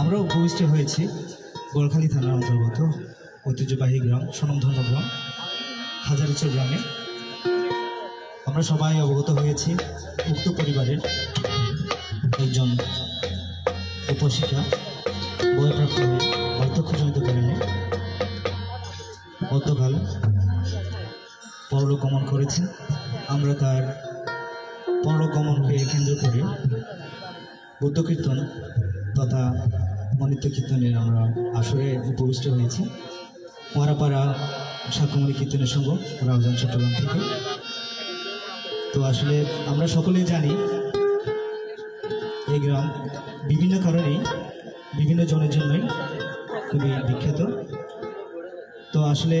আমরা উপবিষ্ট হয়েছি গোলখালী থানার অন্তর্গত ঐতিহ্যবাহী গ্রাম স্বনামধন্য গ্রাম হাজারিচর গ্রামে। আমরা সবাই অবগত হয়েছি উক্ত পরিবারের একজন উপাসিকা বয়প্রাপ্ত হয়ে বার্ধক্যজনিত কারণে গতকাল পরলোক গমন করেছেন। আমরা তার পরলোক গমনকে কেন্দ্র করে বুদ্ধ কীর্তন তথা অনিত্য কীর্তনের আমরা আসরে উপবিষ্ট হয়েছি। মহারাপাড়া সাক্ষ্যমণি কীর্তনের সঙ্গ রাউজান চট্টগ্রাম থেকে। তো আসলে আমরা সকলেই জানি এই গ্রাম বিভিন্ন কারণেই বিভিন্ন জনের জন্যই খুবই বিখ্যাত। তো আসলে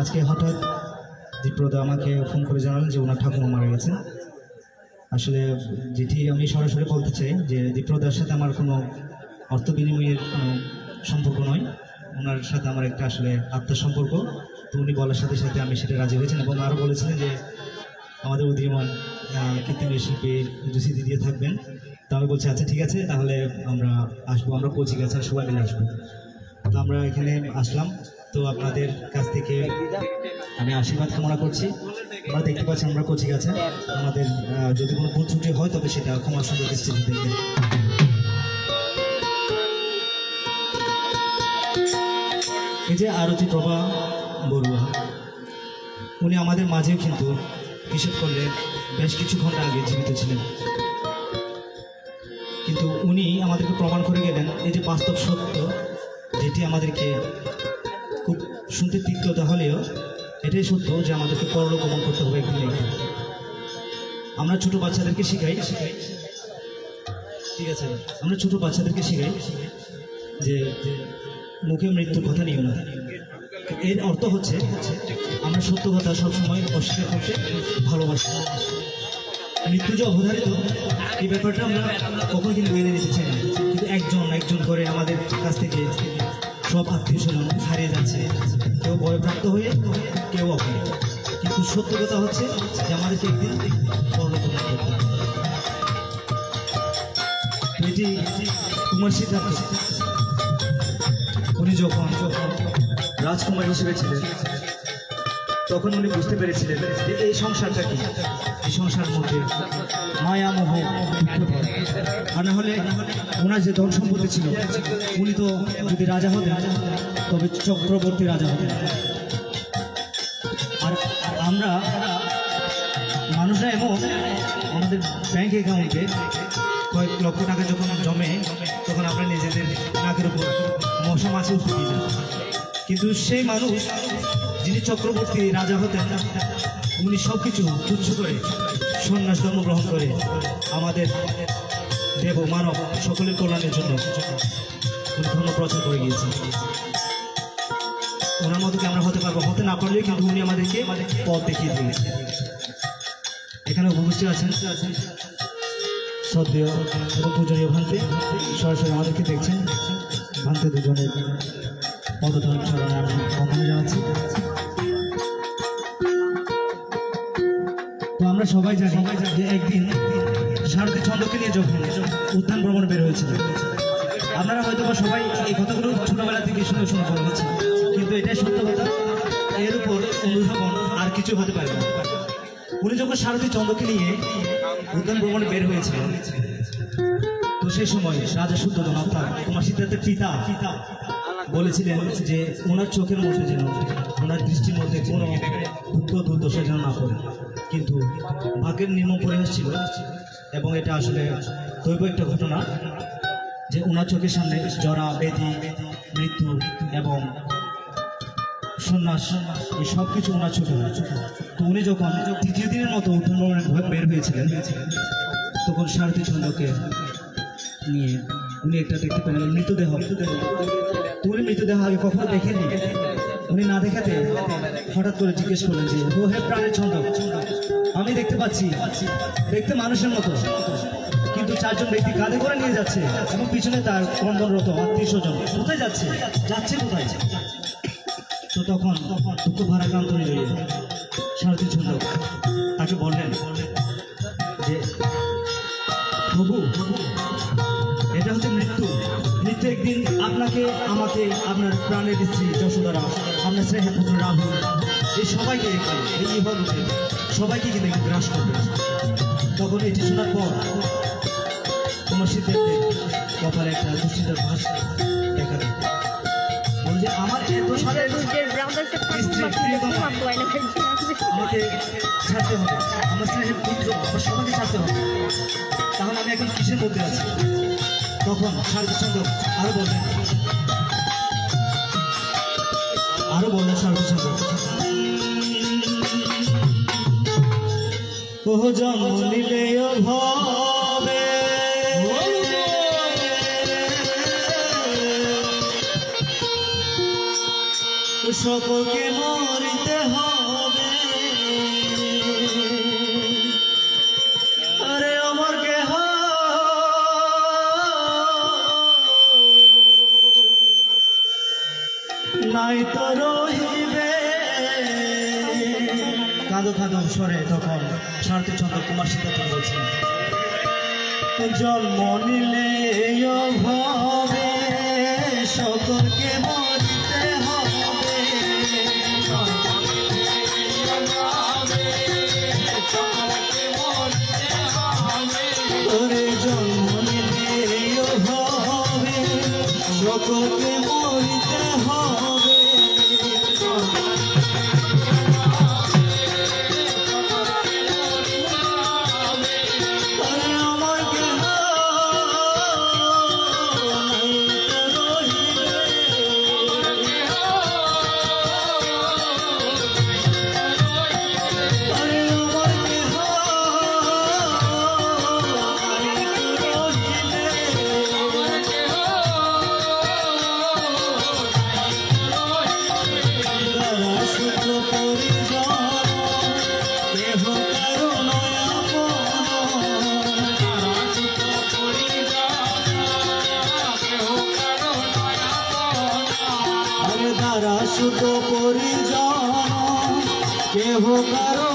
আজকে হঠাৎ দীপ্রদা আমাকে ফোন করে জানালেন যে ওনার ঠাকুমা মারা গেছেন। আসলে যেটি আমি সরাসরি বলতে চাই যে দীপ্রদার সাথে আমার কোনো অর্থ বিনিময়ের কোনো সম্পর্ক নয়, ওনার সাথে আমার একটা আসলে আত্মার সম্পর্ক। তো উনি বলার সাথে সাথে আমি সেটা রাজি হয়েছেন এবং আরও বলেছিলেন যে আমাদের উদীয়মান কীর্তনের শিল্পী স্মৃতি দিয়ে থাকবেন। তো আমি বলছি আচ্ছা ঠিক আছে, তাহলে আমরা আসবো, আমরা পৌঁছে গেছি আর সবাই মিলে আসবো। তো আমরা এখানে আসলাম। তো আপনাদের কাছ থেকে আমি আশীর্বাদ কামনা করছি। আমরা দেখতে পাচ্ছি আমরা পৌঁছে গেছে। আমাদের যদি কোনো ভুল ত্রুটি হয় তবে সেটা ক্ষমা সুন্দর দৃষ্টিতে দেখবেন। এই যে আরতি প্রভা বড়ুয়া, উনি আমাদের মাঝেও কিন্তু হিসেব করলে বেশ কিছু ঘন্টা আগে জীবিত ছিলেন, কিন্তু উনি আমাদেরকে প্রমাণ করে গেলেন এই যে বাস্তব সত্য, যেটি আমাদেরকে খুব শুনতে তিক্ততা হলেও এটাই সত্য যে আমাদেরকে পরলোক গমন করতে হবে একদিন একদিন। আমরা ছোট বাচ্চাদেরকে শিখাই, ঠিক আছে, আমরা ছোট বাচ্চাদেরকে শিখাই যে মুখে মৃত্যুর কথা নিও না। এর অর্থ হচ্ছে আমরা সত্য কথা সবসময় অস্বীকার করতে ভালোবাসি। মৃত্যু যে অবধারিত এই ব্যাপারটা আমরা কখনো কিন্তু মেনে নিতে চাই না, কিন্তু একজন একজন করে আমাদের কাছ থেকে সব আত্মীয় স্বজন হারিয়ে যাচ্ছে, কেউ বয়প্রাপ্ত হয়ে কেউ অপরে। কিন্তু সত্য কথা হচ্ছে যে আমাদেরকে একদিন পরলোক গমন করতে হবে। এটি কুমার সিদ্ধার্থ, উনি যখন রাজকুমার হিসেবে ছিলেন তখন উনি বুঝতে পেরেছিলেন যে এই সংসারটা কি, এই সংসারের মধ্যে মায়া মোহ আর না হলে ওনার যে ধন সম্পত্তি ছিল, উনি তো যদি রাজা হতেন তবে চক্রবর্তী রাজা হতেন। আর আমরা মানুষরা এমন আমাদের ব্যাংক অ্যাকাউন্টে কয়েক লক্ষ টাকা যখন জমে তখন আমরা নিজেদের নাকের উপর মশা মাছি উঠে দিয়ে যাই। কিন্তু সেই মানুষ যিনি চক্রবর্তী রাজা হতেন উনি সব কিছু তুচ্ছ করে সন্ন্যাস ধর্ম গ্রহণ করে আমাদের দেব মানব সকলের কল্যাণের জন্য উনি ধর্ম প্রচার করে গিয়েছেন। ওনার মতো কি আমরা হতে পারবো? হতে না পারলেও কিন্তু উনি আমাদেরকে পথ দেখিয়ে দিয়েছেন। এখানে উপস্থিত আছেন শ্রদ্ধেয় এবং পূজনীয় ভান্তে, সরাসরি আমাদেরকে দেখছেন। ভান্তে দুজনের পদধর্ম স্মরণে আমি বন্ধন জানাচ্ছি। তো আমরা সবাই জানি যে একদিন সারথী ছন্দকে নিয়ে যখন উত্থান ভ্রমণ বের হয়েছিল, আপনারা হয়তো বা সবাই এই কথাগুলো ছোটবেলা থেকে শুনে শুনে বলা হচ্ছে, কিন্তু এটাই সত্য কথা, এর উপর অনুধাবন আর কিছু হতে পারে না। উনি যখন সারথী চন্দ্রকে নিয়ে উদ্যান ভ্রমণে বের হয়েছিল, তো সেই সময় রাজা শুদ্ধোধন অর্থাৎ কুমার সিদ্ধার্থের পিতা বলেছিলেন যে ওনার চোখের মধ্যে যেন, ওনার দৃষ্টির মধ্যে কোনো দুঃখ দুর্দশা যেন না পড়ে। কিন্তু ভাগ্যের নির্মম পরিহাস ছিল এবং এটা আসলে দৈব একটা ঘটনা যে ওনার চোখের সামনে জরা, ব্যাধি, মৃত্যু এবং সন্ন্যাস এই সব কিছু ওনার চোখে হয়েছে। তো উনি যখন তৃতীয় দিনের মতো উত্থান ভ্রমণে বের হয়েছিলেন তখন সারথী চন্দ্রকে নিয়ে উনি একটা দেখতে পেলেন মৃতদেহ। তো উনি মৃতদেহ আগে কখনো দেখেননি। উনি না দেখাতে হঠাৎ করে জিজ্ঞেস করলেন যে ও হে প্রাণের ছন্দ, আমি দেখতে পাচ্ছি দেখতে মানুষের মতো, কিন্তু চারজন ব্যক্তি কাঁধে করে নিয়ে যাচ্ছে এবং পিছনে তার ক্রন্দনরত আত্মীয় স্বজন। কোথায় যাচ্ছে? যাচ্ছে কোথায়? তো তখন দুঃখ ভারাক্রান্ত হয়ে সারথী ছন্দ তাকে বললেন যে প্রভু, এটা হচ্ছে মৃত্যু। মৃত্যু একদিন আপনাকে, আমাকে, আপনার প্রাণের স্ত্রী যশোদারা, আপনার স্নেহের পুত্র রাহুল, এই সবাইকে এই ইহলোকে সবাইকে কিন্তু গ্রাস করবে। তখন এটি শোনার পর কুমারশীল দেখতে কপালে একটা দুশ্চিন্তার ভাস দেখা দেয়। বলছে আমার এত সালের আমাকে ছাড়তে হবে, আমার স্নেহের পুত্র আমার সবাইকে ছাড়তে হবে, তাহলে আমি এখন কিসের মধ্যে আছি? তখন শারদচন্দ্র আরো বললেন শারদচন্দ্র, ও জন্ম নিলে ভাবে সকলকে মরিতে হবে, আরে আমার কেহ নাই তো রহিবে। কাঁদো কাঁদো স্বরে তখন শারদচন্দ্র কুমারশীল বলছেন, জন্ম নিলে ভাবে সকলকে মরিতে হবে, ওরে জন্ম নিলে ভাবে সকলকে মরিতে হবে, সুত পরিজন কেহ কারো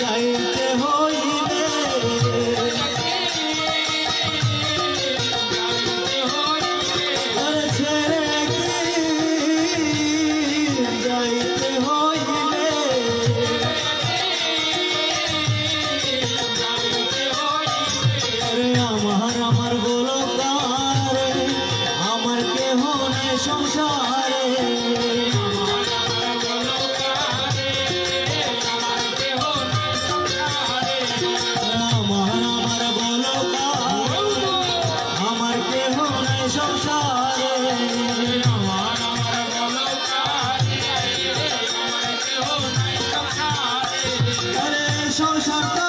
যাইতে হইবে, যাইতে হইবে, আমার বলো কারে আমার কেহ নাই সংসারে, আমার বলো কারে আমার কেহ নাই সংসারে, আরে সংসারটা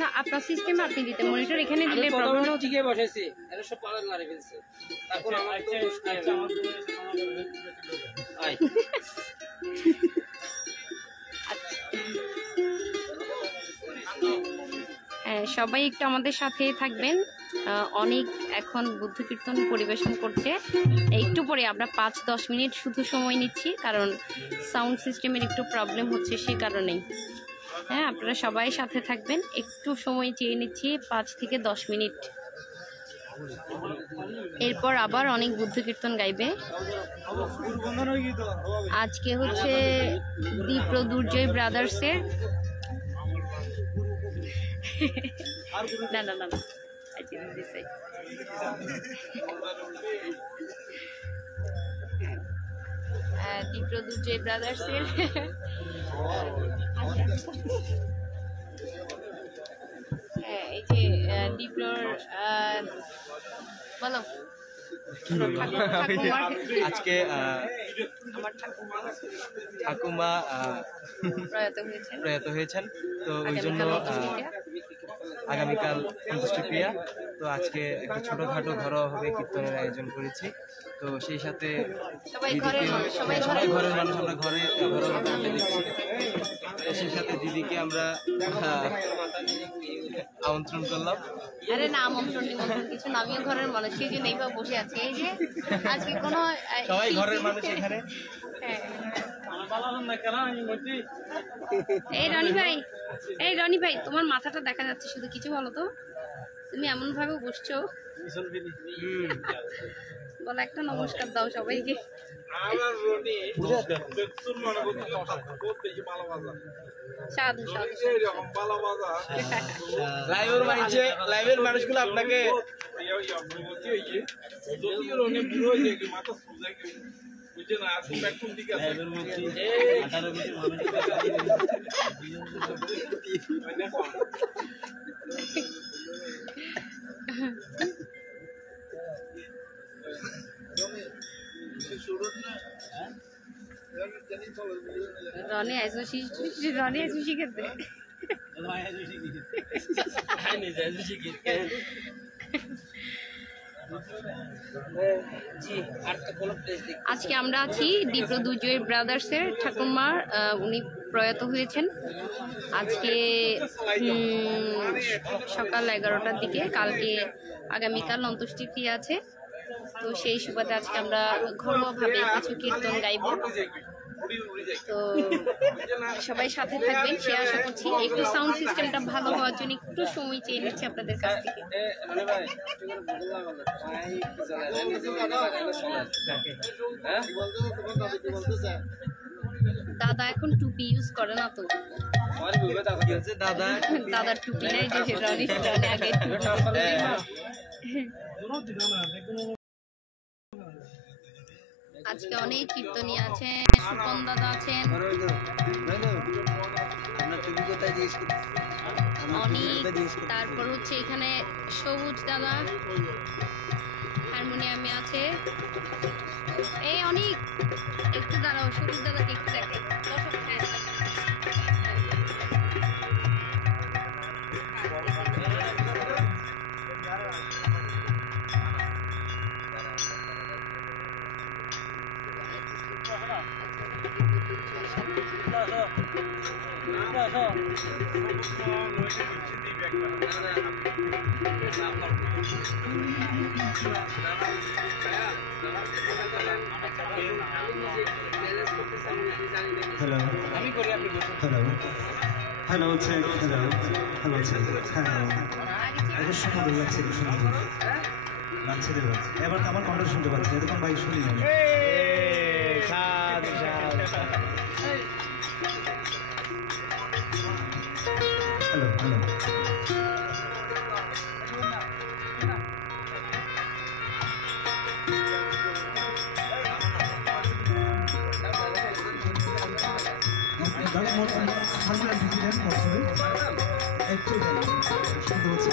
না আপনার সিস্টেম আপনি দিতে মনিটর এখানে দিলে প্রবলেম ঠিকই বসাইছি এটা সব পালার লারে ফেলছে এখন আমার তো দোষ নাই আই হ্যাঁ সবাই একটু আমাদের সাথে থাকবেন। অনেক এখন বুদ্ধ কীর্তন পরিবেশন করছে, একটু পরে আমরা 5-10 মিনিট শুধু সময় নিচ্ছি, কারণ সাউন্ড সিস্টেমের একটু প্রবলেম হচ্ছে সে কারণেই। হ্যাঁ আপনারা সবাই সাথে থাকবেন, একটু সময় চেয়ে নিচ্ছি 5 থেকে 10 মিনিট, এরপর আবার অনেক বুদ্ধ কীর্তন গাইবে। আজকে হচ্ছে দীপ্র দুর্জয় ব্রাদার্সের না না না দুজয় ব্রাদার্সের এই যে ডিপ্লোর বলো আজকে ঠাকুমা প্রয়াত হয়েছেন, তো ওই জন্য আগামীকাল অন্ত্যেষ্টিক্রিয়া। তো আজকে একটা ছোটখাটো ঘরোয়াভাবে কীর্তনের আয়োজন করেছি। তো সেই সাথে সবাই ঘরের মানুষ আমরা ঘরোয়াভাবে আড্ডা দিচ্ছি। তো সেই সাথে দিদিকে আমরা আমন্ত্রণ করলাম। আরে না, আমন্ত্রণ নিমন্ত্রণ কিছু না, আমিও ঘরের মানুষ, সেই জন্য এইভাবে বসে আছি। এই যে আজকে কোনো সবাই ঘরের মানুষ এখানে। এই রনি ভাই তোমার মাথাটা দেখা যাচ্ছে শুধু, কিছু বলো তো, তুমি এমন ভাবে বসছো, বলো একটা নমস্কার দাও সবাইকে। সাধু লাইভের মানুষগুলো আপনাকে রনি আইসো শিখেছে। আজকে আমরা আছি দুজয় ব্রাদার্সের ঠাকুমার, উনি প্রয়াত হয়েছেন আজকে সকাল 11টার দিকে। কালকে আগামীকাল অন্ত্যেষ্টিক্রিয়া আছে। তো সেই সুবাদে আজকে আমরা ঘরোয়াভাবে কিছু কীর্তন গাইব। তো সবাই সাথে থাকবেন সে আশা করছি। একটু সাউন্ড সিস্টেমটা ভালো হওয়ার জন্য একটু সময় চেয়ে নিচ্ছি আপনাদের কাছ থেকে। দাদা এখন টুপি ইউজ করে না তো, দাদার টুপি নাই যে রনি আগে আজকে অনেক কীর্তনী আছেন, সুপন দাদা আছেন, অনেক, তারপর হচ্ছে এখানে সবুজ দাদা হারমোনিয়ামে আছে। এই অনেক, একটু দাঁড়াও, সবুজ দাদাকে একটু দেখে। হ্যালো হ্যালো হচ্ছে হ্যালো হচ্ছে এবার সুন্দর লাগছে, সুন্দর লাগছে। এবার তো আমার কণ্ঠ শুনতে পাচ্ছি, এরকম ভাই শুনি না। হ্যালো হ্যালো হারমোনিয়াম দিচ্ছিলেন একটু শুনতে হচ্ছে।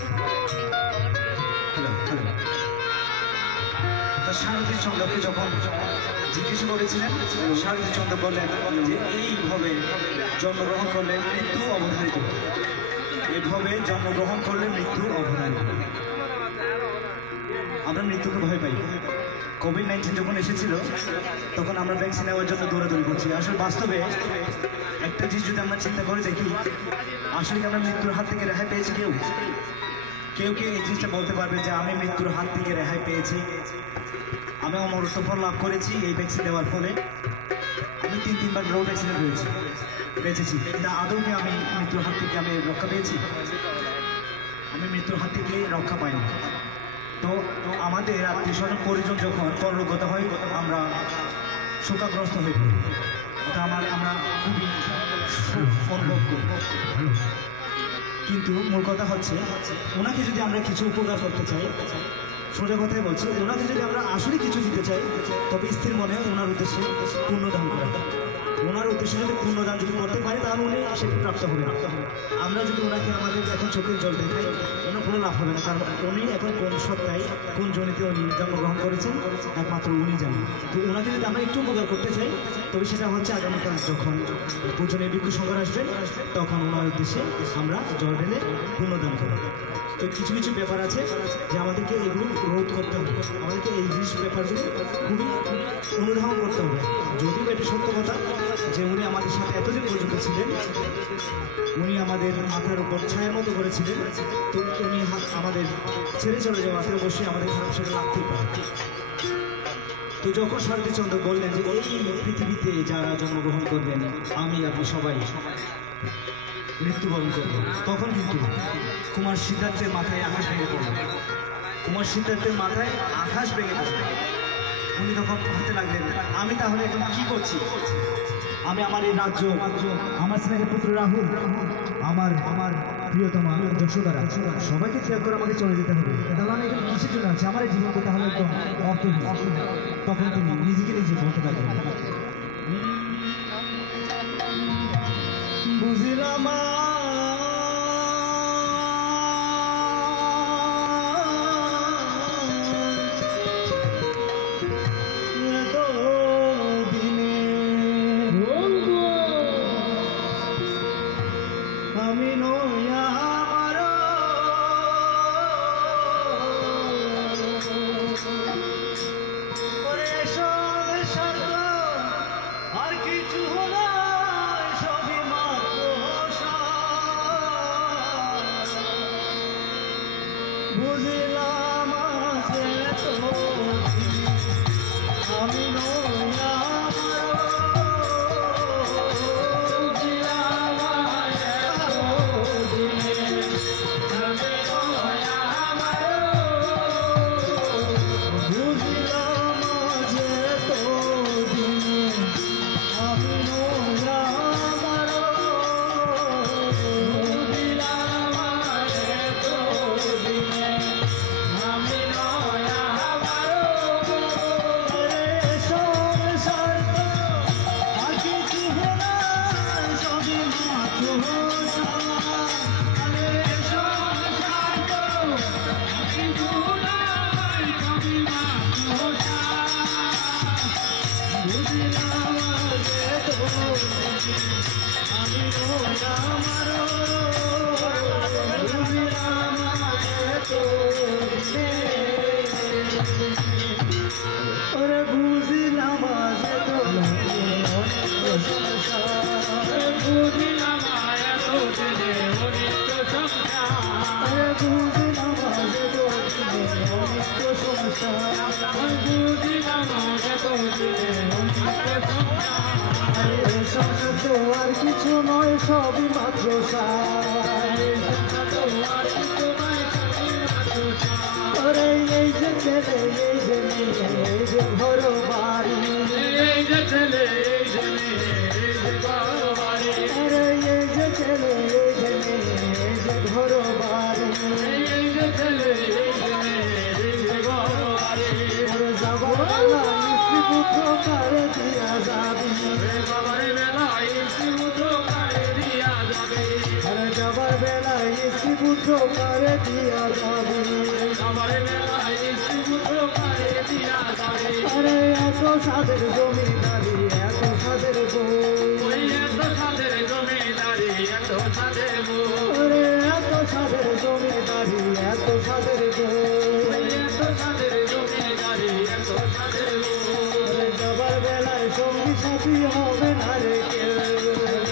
Hello. তা সারথী চন্দ্রকে যখন জিজ্ঞেস করেছিলেন, সারথী চন্দ্র বললেন যে এইভাবে জন্মগ্রহণ করলে মৃত্যু অবধারিত, এইভাবে জন্মগ্রহণ করলে মৃত্যু অবধারিত। আমরা মৃত্যুকে ভয় পাই। কোভিড-19 যখন এসেছিল তখন আমরা ভ্যাকসিন নেওয়ার জন্য দৌড়াদৌড়ি করছি। আসলে বাস্তবে একটা জিনিস যদি আমরা চিন্তা করে দেখি, আসলে কি আমরা মৃত্যুর হাত থেকে রেহাই পেয়েছি? কেউ কি এই জিনিসটা বলতে পারবে যে আমি মৃত্যুর হাত থেকে রেহাই পেয়েছি, আমি অমরত্ব ফল লাভ করেছি এই ভ্যাকসিন দেওয়ার ফলে? আমি 3বার রোগ অ্যাক্সিডেন্ট হয়েছি, বেঁচেছি, কিন্তু আদৌ কি আমি মৃত্যুর হাত থেকে আমি রক্ষা পেয়েছি? আমি মৃত্যুর হাত থেকে রক্ষা পাইনি। তো আমাদের আত্মীয় স্বজন পরিজন যখন পরলোকগত হয়, আমরা শোকাগ্রস্ত হয়ে পড়ি। ওটা আমরা খুবই অনুভব করি। কিন্তু মূল কথা হচ্ছে, ওনাকে যদি আমরা কিছু উপকার করতে চাই, সোজা কথাই বলছি, ওনাকে যদি আমরা আসলে কিছু দিতে চাই, তবে স্থির মনে ওনার উদ্দেশ্যে পুণ্যদান করা। ওনার উদ্দেশ্যে যদি পুণ্যদান যদি করতে পারি, তাহলে উনি সেটি প্রাপ্ত হবে না। আমরা যদি ওনাকে আমাদের এখন চোখের জল দেখাই, ওনার কোনো লাভ হবে না, কারণ উনি এখন কোন সত্তায় কোন জনিতে উনি জন্মগ্রহণ করেছেন একমাত্র উনি জানেন। তো ওনাকে যদি আমরা একটু উপকার করতে চাই, তবে সেটা হচ্ছে আগামীকাল যখন পূজনীয় ভিক্ষু সংঘ আসবেন, তখন ওনার উদ্দেশ্যে আমরা জল ঢেলে পুণ্যদান করি। তো কিছু কিছু ব্যাপার আছে যে আমাদেরকে এগুলো রোধ করতে হবে, আমাদেরকে এই জিনিস ব্যাপারগুলো খুবই অনুধাবন করতে হবে। যদিও এটা সত্য কথা যে উনি আমাদের সাথে এতদিন পর্যন্ত ছিলেন, উনি আমাদের মাথার উপর ছায়ার মতো করেছিলেন, তো উনি আমাদের ছেড়ে চলে যাওয়াতে অবশ্যই আমাদের খারাপ সেটা লাগতেই পারে। তো যখন সারথী চন্দ্র বললেন যে এই পৃথিবীতে যারা জন্মগ্রহণ করবেন, আমি আপনি সবাই মৃত্যুবরণ করব, তখন কিন্তু কুমার সিদ্ধার্থের মাথায় আকাশ ভেঙে পড়ল। কুমার সিদ্ধার্থের মাথায় আকাশ ভেঙে পড়ল। উনি তখন ভাবতে লাগলেন, আমি তাহলে এখন কি করছি? আমি আমার এই রাজ্য, আমার স্নেহের পুত্র রাহুল, আমার প্রিয়তমা যশোদারা, সবাইকে ত্যাগ করে আমাকে চলে যেতে হবে। তাহলে আমি এখানে কিসের জন্য আছি? আমার এই জীবনকে তাহলে একদম অর্থহীন। তখন তিনি নিজে বলতে লাগলেন, বুঝলাম আমি নয়া আর কিছু হলো সবই মাত্র বুঝলাম আমি নয়া আর কিছু নয় সবই মাত্র এই যে ছেলে এই যে মেয়ে এই যে ঘর বাড়ি এই যে ছেলে এই যে মেয়ে এই যে ঘর বাড়ি এই যে ছেলে এই যে মেয়ে এই যে ঘর বাড়ি এই যে ছেলে এই যে মেয়ে এই যে ঘর বাড়ি যাবার বেলায় স্ত্রী পুত্র কারে দিয়া যাবি যাবার বেলায় স্ত্রী পুত্র কারে দিয়া যাবি যাবার বেলায় স্ত্রী পুত্র কারে দিয়া যাবি যাবার বেলায় স্ত্রী পুত্র কারে দিয়া যাবি সাদের জমিদারি এত সাদের বউ ওই এত সাদের জমিদারি এত সাদের বউ ওরে এত সাদের জমিদারি এত সাদের বউ ওই এত সাদের জমিদারি এত সাদের বউ ওরে যাবার বেলায় সঙ্গী সাথী হবে না রে কেউ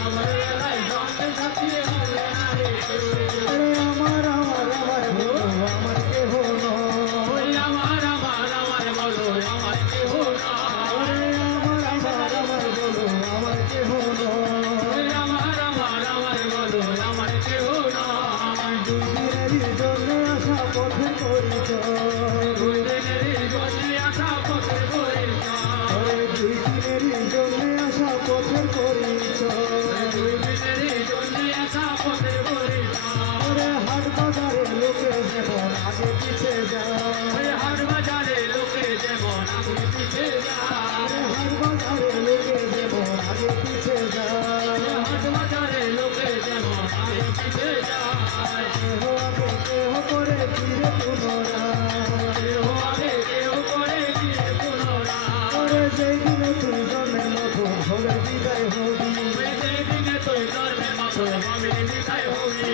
আমার এলাকায় সঙ্গে সাথী হবে না রে কেউ। ওরে আমার আমার আমার বলো আমার কেহ নয় ওই আমার বলো আমার কেহ নয়। ওরে আমার আমার আমার বলো আমার কেহ নয় ওই আমার বলো আমার কেহ নয়। দুই দিনেরই জন্য আসা পথের পরিচয় দুই দিনেরই জন্যে আসা পথের পরিচয়। ওরে দুই দিনেরই জন্য আসা পথের পরিচয় দুই দিনেরই জন্যে আসা পথের পরিচয়। ওরে হাট বাজারে লোকে যেমন আগে পিছে যায় ওই হাট বাজারে লোকে যেমন আগে পিছে যায়। হাট বাজারে লোকে যেমন আগে পিছে যায় হাট বাজারে লোকে যেমন আগে পিছে যায়। কেহ আগে কেহ করে ফিরে পুনরায় কেহ আগে কেহ করে গিয়ে পুনরায়। ওরে যেই দিনে তুই জন্মের মতো ভোগে বিদায় হবি ওই সেই দিনে তুই জন্মের মতো আমি বিদায় হবি।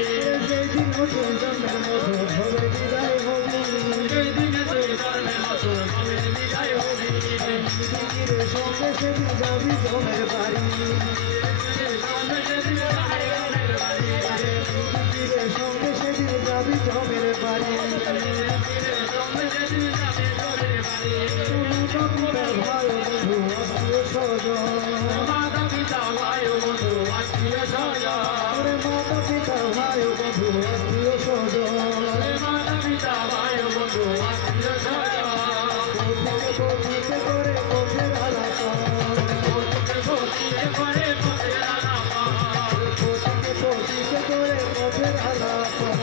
যেই দিন তুই জন্মের মতো ভোগে বিদায় হবি সেই দিনে তুই জন্মের মতো আমি বিদায় হবি। দিদির সঙ্গে সেদিন যাবি জমের বাড়ি দিদির সঙ্গে সেদিন যাবি জমের বাড়ি পিতার ভাই বন্ধু আত্মীয় স্বজন মাতা পিতা ভাই বন্ধু আত্মীয় স্বজন। ওরে মাতা পিতার ভাই বন্ধু আত্মীয় স্বজন মাতা পিতা ভাই বন্ধু আত্মীয় স্বজন। পথিকে করে পথের আলাপন পথে পথে করে পথের আলাপন। পথিকে করে পথের আলাপন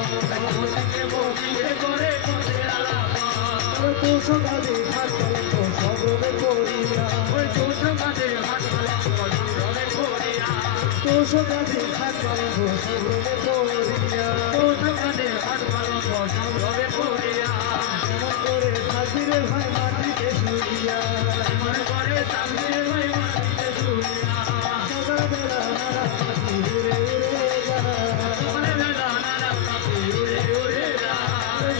পথে পথে করে পথের আলাপন। তো সকালে থাকলে তো সবরে করিয়া ওই তোষ কাজে হাত কলঙ্ক সংগ্রহে করিয়া। তো সকালে থাকলে তো সবরে করিয়া তোষ কাজে হাত কলঙ্ক সংগ্রহে করিয়া। এমন করে থাকবি রে ভাই মাটিতে শুইয়া মনে করে তাকে ওই মাটিতে শুইয়া। সকালবেলা নানা পাখি উড়ে উড়ে যায় মনে বেলা নানা পাখি উড়ে উড়ে যায়।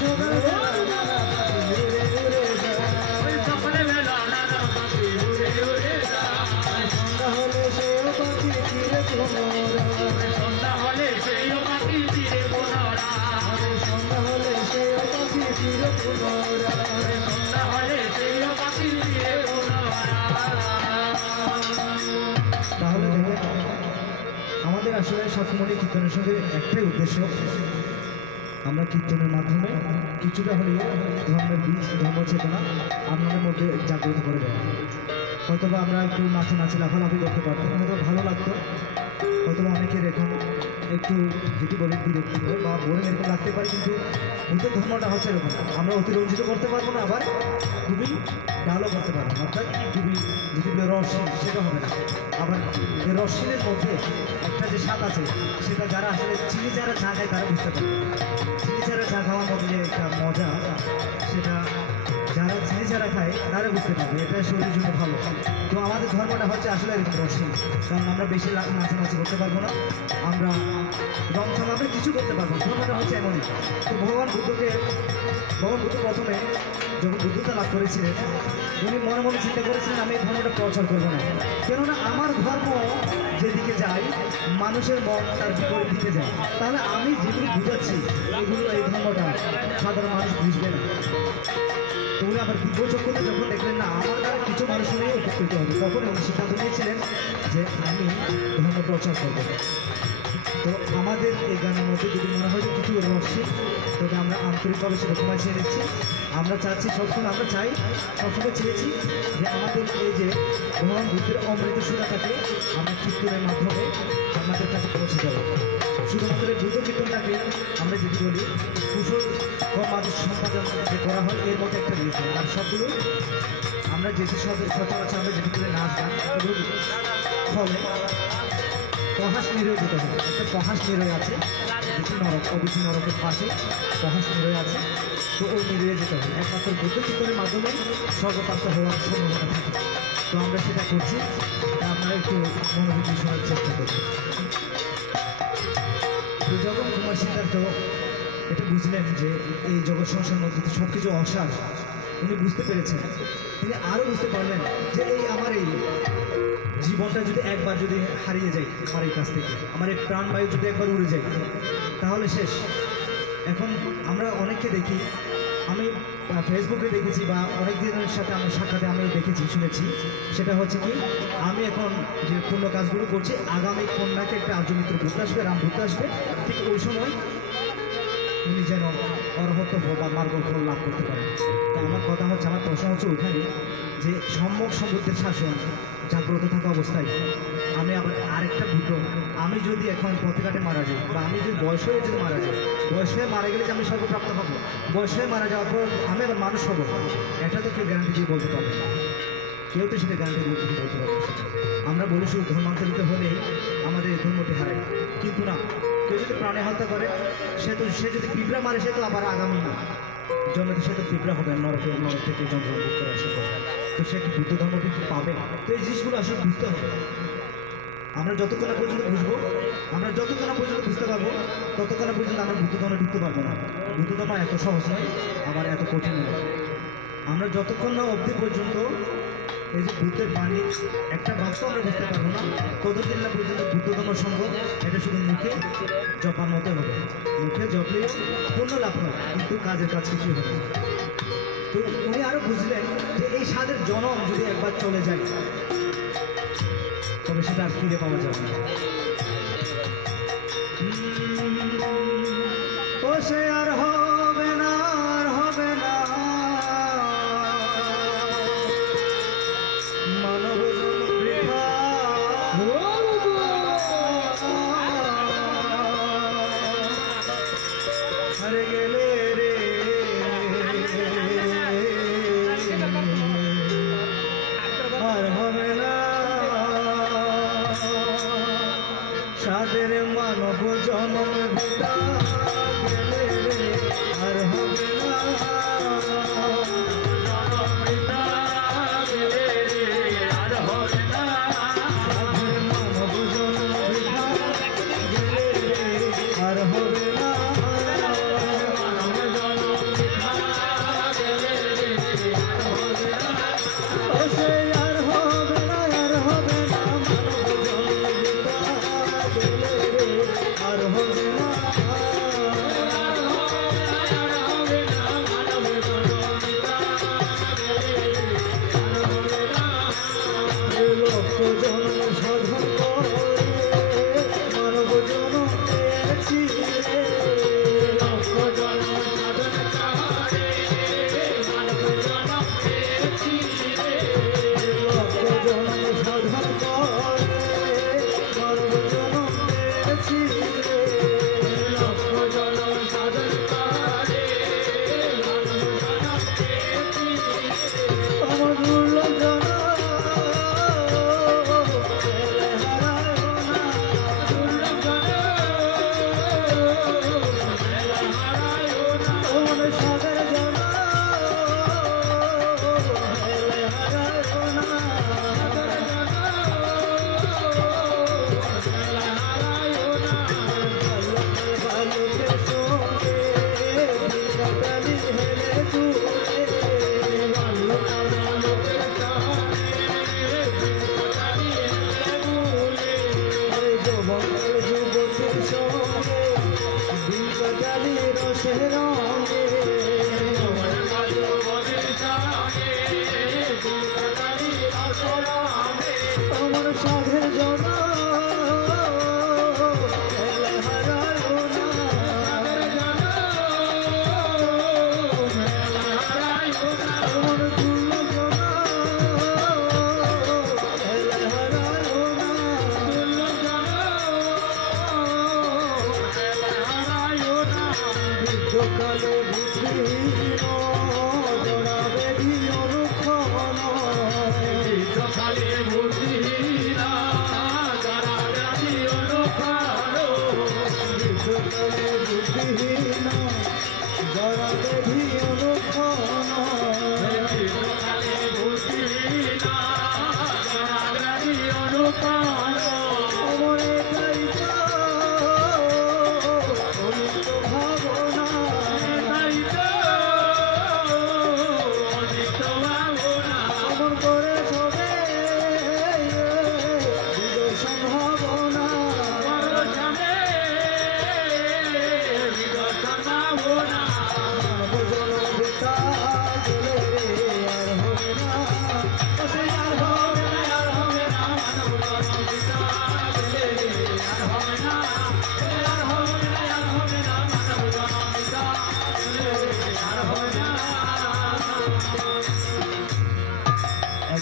সকালবেলা নানা পাখি উড়ে উড়ে যায় ওই সকালে বেলা নানা পাখি উড়ে উড়ে যায়। সন্ধ্যা হলে সেও পাখি ফিরে পুনরায় সন্ধ্যা হলে সেই মাটি তীরে পুনরায়। সন্ধ্যা হলে সেও পাখি ফিরে পুনরায় সন্ধ্যা হলে সেই মাটি তীরে পুনরায়। তাহলে দেখেন আমাদের আসলে সবসময় কীর্তনের সঙ্গে একটাই উদ্দেশ্য আমরা কীর্তনের মাধ্যমে কিছুটা হলেও ধর্মের বীজ ধর্ম চেতনা আপনাদের মধ্যে জাগ্রত করে দেওয়া হয়তোবা আমরা একটু নাচে নাচে লাফালাফি করতে পারতাম হয়তো ভালো লাগতো হয়তোবা অনেকের এখন একটু যদি বলি বিরক্তি বা বোরিং এরকম লাগতে পারে কিন্তু ভূতের ধর্মটা হচ্ছে এরকম আমরা অতিরঞ্জিত করতে পারবো না আবার খুবই ডালও করতে পারবো না অর্থাৎ খুবই যদি বলে রসহীন সেটা হবে না আবার এই রসহীনের মধ্যে একটা যে স্বাদ আছে সেটা যারা আসলে চিনি যারা চা খায় তারা বুঝতে পারে চিনি ছাড়া চা খাওয়ার মধ্যে যে একটা মজা সেটা যারা চিনি ছাড়া খায় তারা বুঝতে পারবে এটা শরীরের জন্য ভালো তো আমাদের ধর্মটা হচ্ছে আসলে এরকম রসহীন কারণ আমরা বেশি নাচানাচি করতে পারবো না আমরা রং থামাবে কিছু করতে পারবো না ধর্মটা হচ্ছে এমনই তো ভগবান বুদ্ধ প্রথমে যখন বুদ্ধতা লাভ করেছিলেন উনি মনে মনে চিন্তা করেছিলেন আমি এই ধর্মটা প্রচার করবো না কেননা আমার ধর্ম যেদিকে যায় মানুষের মন তার বিপরীত দিকে যায় তাহলে আমি যেগুলো বুঝাচ্ছি এগুলো এই ধর্মটা সাধারণ মানুষ বুঝবে না তো উনি আবার দিব্যচক্ষুতে যখন দেখলেন না আমার দ্বারা কিছু মানুষ নিয়ে উপকৃত হবে তখন উনি সিদ্ধান্ত নিয়েছিলেন যে আমি ধর্ম প্রচার করবো তো আমাদের এই গানের মধ্যে যদি মনে হয় যে কিছু রসিক তবে আমরা আন্তরিকভাবে সেটা ক্ষমা চেয়ে নিচ্ছি আমরা চাচ্ছি সবসময় আমরা চাই সবসময় চেয়েছি যে আমাদের এই যে ভগবান বুদ্ধের অমৃত সুরাটাকে আমরা কীর্তনের মাধ্যমে আমাদের কাছে পৌঁছে যাবো শুধুমাত্র এই বুদ্ধ কীর্তনটাকে আমরা যদি বলি কুশল কর্মাদি সম্পাদন যে করা হয় এর মধ্যে একটা বিষয় আর সবগুলো আমরা যেটি সচরাচর আমরা যেটি করে নাচ গান এগুলো ফলে পহাস নিরয় যেতে হবে একটা পহাস নিরয় আছে বিচি নরক অবিচি নরকের পাশে পহাস নিরয় আছে তো ওই মিলিয়ে যেতে হবে। একমাত্র বুদ্ধ চিন্তনের মাধ্যমে স্বর্গপ্রাপ্ত হওয়ার সম্ভাবনা থাকে। তো আমরা সেটা করছি, আপনারা একটু মনোযোগ দিয়ে শোনার চেষ্টা করছি। তো যখন কুমার সিদ্ধার্থ এটা বুঝলেন যে এই জগৎ সংসার মধ্যে সব কিছু অসার, উনি বুঝতে পেরেছেন, তিনি আরও বুঝতে পারলেন যে এই আমার এই জীবনটা যদি একবার যদি হারিয়ে যায় আমার এই কাছ থেকে, আমার এই প্রাণবায়ু যদি একবার উড়ে যায় তাহলে শেষ। এখন আমরা অনেককে দেখি, আমি ফেসবুকে দেখেছি বা অনেক দিনের সাথে আমার সাক্ষাতে আমি দেখেছি শুনেছি, সেটা হচ্ছে কি আমি এখন যে পূর্ণ কাজগুলো করছি, আগামী কন্যাকে একটা আর্যমিত্র বুদ্ধ আসবে, রাম বুদ্ধ আসবে, ঠিক ওই সময় উনি যেন অর্হত বা মার্গ ফল লাভ করতে পারেন। তো আমার কথা হচ্ছে, আমার প্রশ্ন হচ্ছে ওইখানে যে সম্যক সম্বুদ্ধের শাসন জাগ্রত থাকা অবস্থায় আমি আবার আরেকটা বুদ্ধ, আমি যদি এখন পথে মারা যাই বা আমি যদি বয়স হয়ে যদি মারা যাই, বয়স হয়ে মারা গেলে যে আমি সর্বপ্রাপ্ত হবো, বয়স হয়ে মারা যাওয়ার পর আমি আবার মানুষ হবো, এটা তো কেউ গ্যারান্টি দিয়ে বলতে পারবে না, কেউ তো সেটা গ্যারান্টি দিয়ে বলতে পারবে না। আমরা বলি শুধু ধর্মান্তরিত হলেই আমাদের ধর্মটি হারায়, কিন্তু না, কেউ যদি প্রাণে হত্যা করে সে যদি পিঁপড়া মারে সে তো আবার আগামী জন্মতে সে তো পিঁপড়া হবে, নরক থেকে জন্মগ্রহণ করে আসে, তো সে কি বুদ্ধ ধর্মটি পাবে? তো এই জিনিসগুলো আসলে বুঝতে হবে। আমরা যতক্ষণ না পর্যন্ত বুঝবো, আমরা যতক্ষণ না পর্যন্ত বুঝতে পারবো, ততক্ষণ না পর্যন্ত আমরা বুদ্ধ ধর্মে ঢুকতে পারবো না। বুদ্ধ ধর্ম এত সহজ নয়, আবার এত কঠিন নয়। আমরা যতক্ষণ না অবধি পর্যন্ত এই যে বুদ্ধের বাণী একটা বাক্য আমরা বুঝতে পারবো না, ততদিন না পর্যন্ত বুদ্ধ ধর্ম সম্ভব। এটা শুধু মুখে জপার মতো হবে, মুখে জপলেও পূর্ণ লাভ হয়, কিন্তু কাজের কাজ কিছুই হবে না। তো উনি আরো বুঝলেন যে এই স্বাদের জনম যদি একবার চলে যায় তবে সেটা আর ফিরে পাওয়া যাবে না। ও সে আর হবে না, আর হবে না, মানব বৃথা হারে গেলে রে, আর হবে না সাদের মানব জন্ম বৃথা গেলে রে, আর হবে না আর হবে না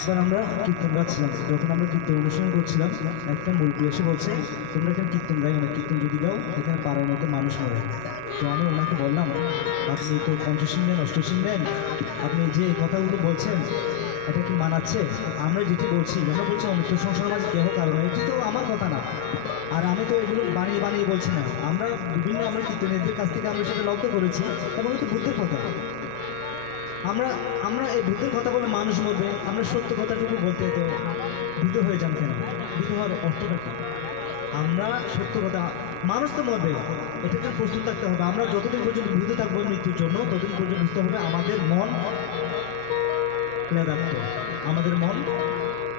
একবার আমরা কীর্তন গাচ্ছিলাম, যখন আমরা কীর্তন অনুষ্ঠান করছিলাম, একটা মুরব্বী এসে বলছে তোমরা এখানে কীর্তন গাইও না, কীর্তন যদি গাও এখানে পাড়ার মধ্যে মানুষ মরে। তো আমি ওনাকে বললাম আপনি তো পঞ্চশীল নেন, অষ্টশীল নেন, আপনি যে এই কথাগুলো বলছেন এটা কি মানাচ্ছে? আমরা যেটি বলছি, আমরা বলছি অমৃত সংসার মাঝে কেহ কারণ, এটি তো আমার কথা না, আর আমি তো এগুলো বানিয়ে বানিয়ে বলছি না। আমরা কীর্তনীদের কাছ থেকে আমরা সেটা লক্ষ্য করেছি, এবং তো বুদ্ধের কথা। আমরা আমরা এই বুদ্ধের কথা বলে মানুষ মরবে, আমরা সত্য কথাটুকু বলতে তো ভীত হয়ে যান কেন? ভীত হওয়ার অর্থটা কি? আমরা সত্য কথা, মানুষ তো মরবে, এটার জন্য প্রস্তুত থাকতে হবে। আমরা যতদিন পর্যন্ত ভীত থাকবো মৃত্যুর জন্য, ততদিন পর্যন্ত বুঝতে হবে আমাদের মন ক্লেদাক্ত, আমাদের মন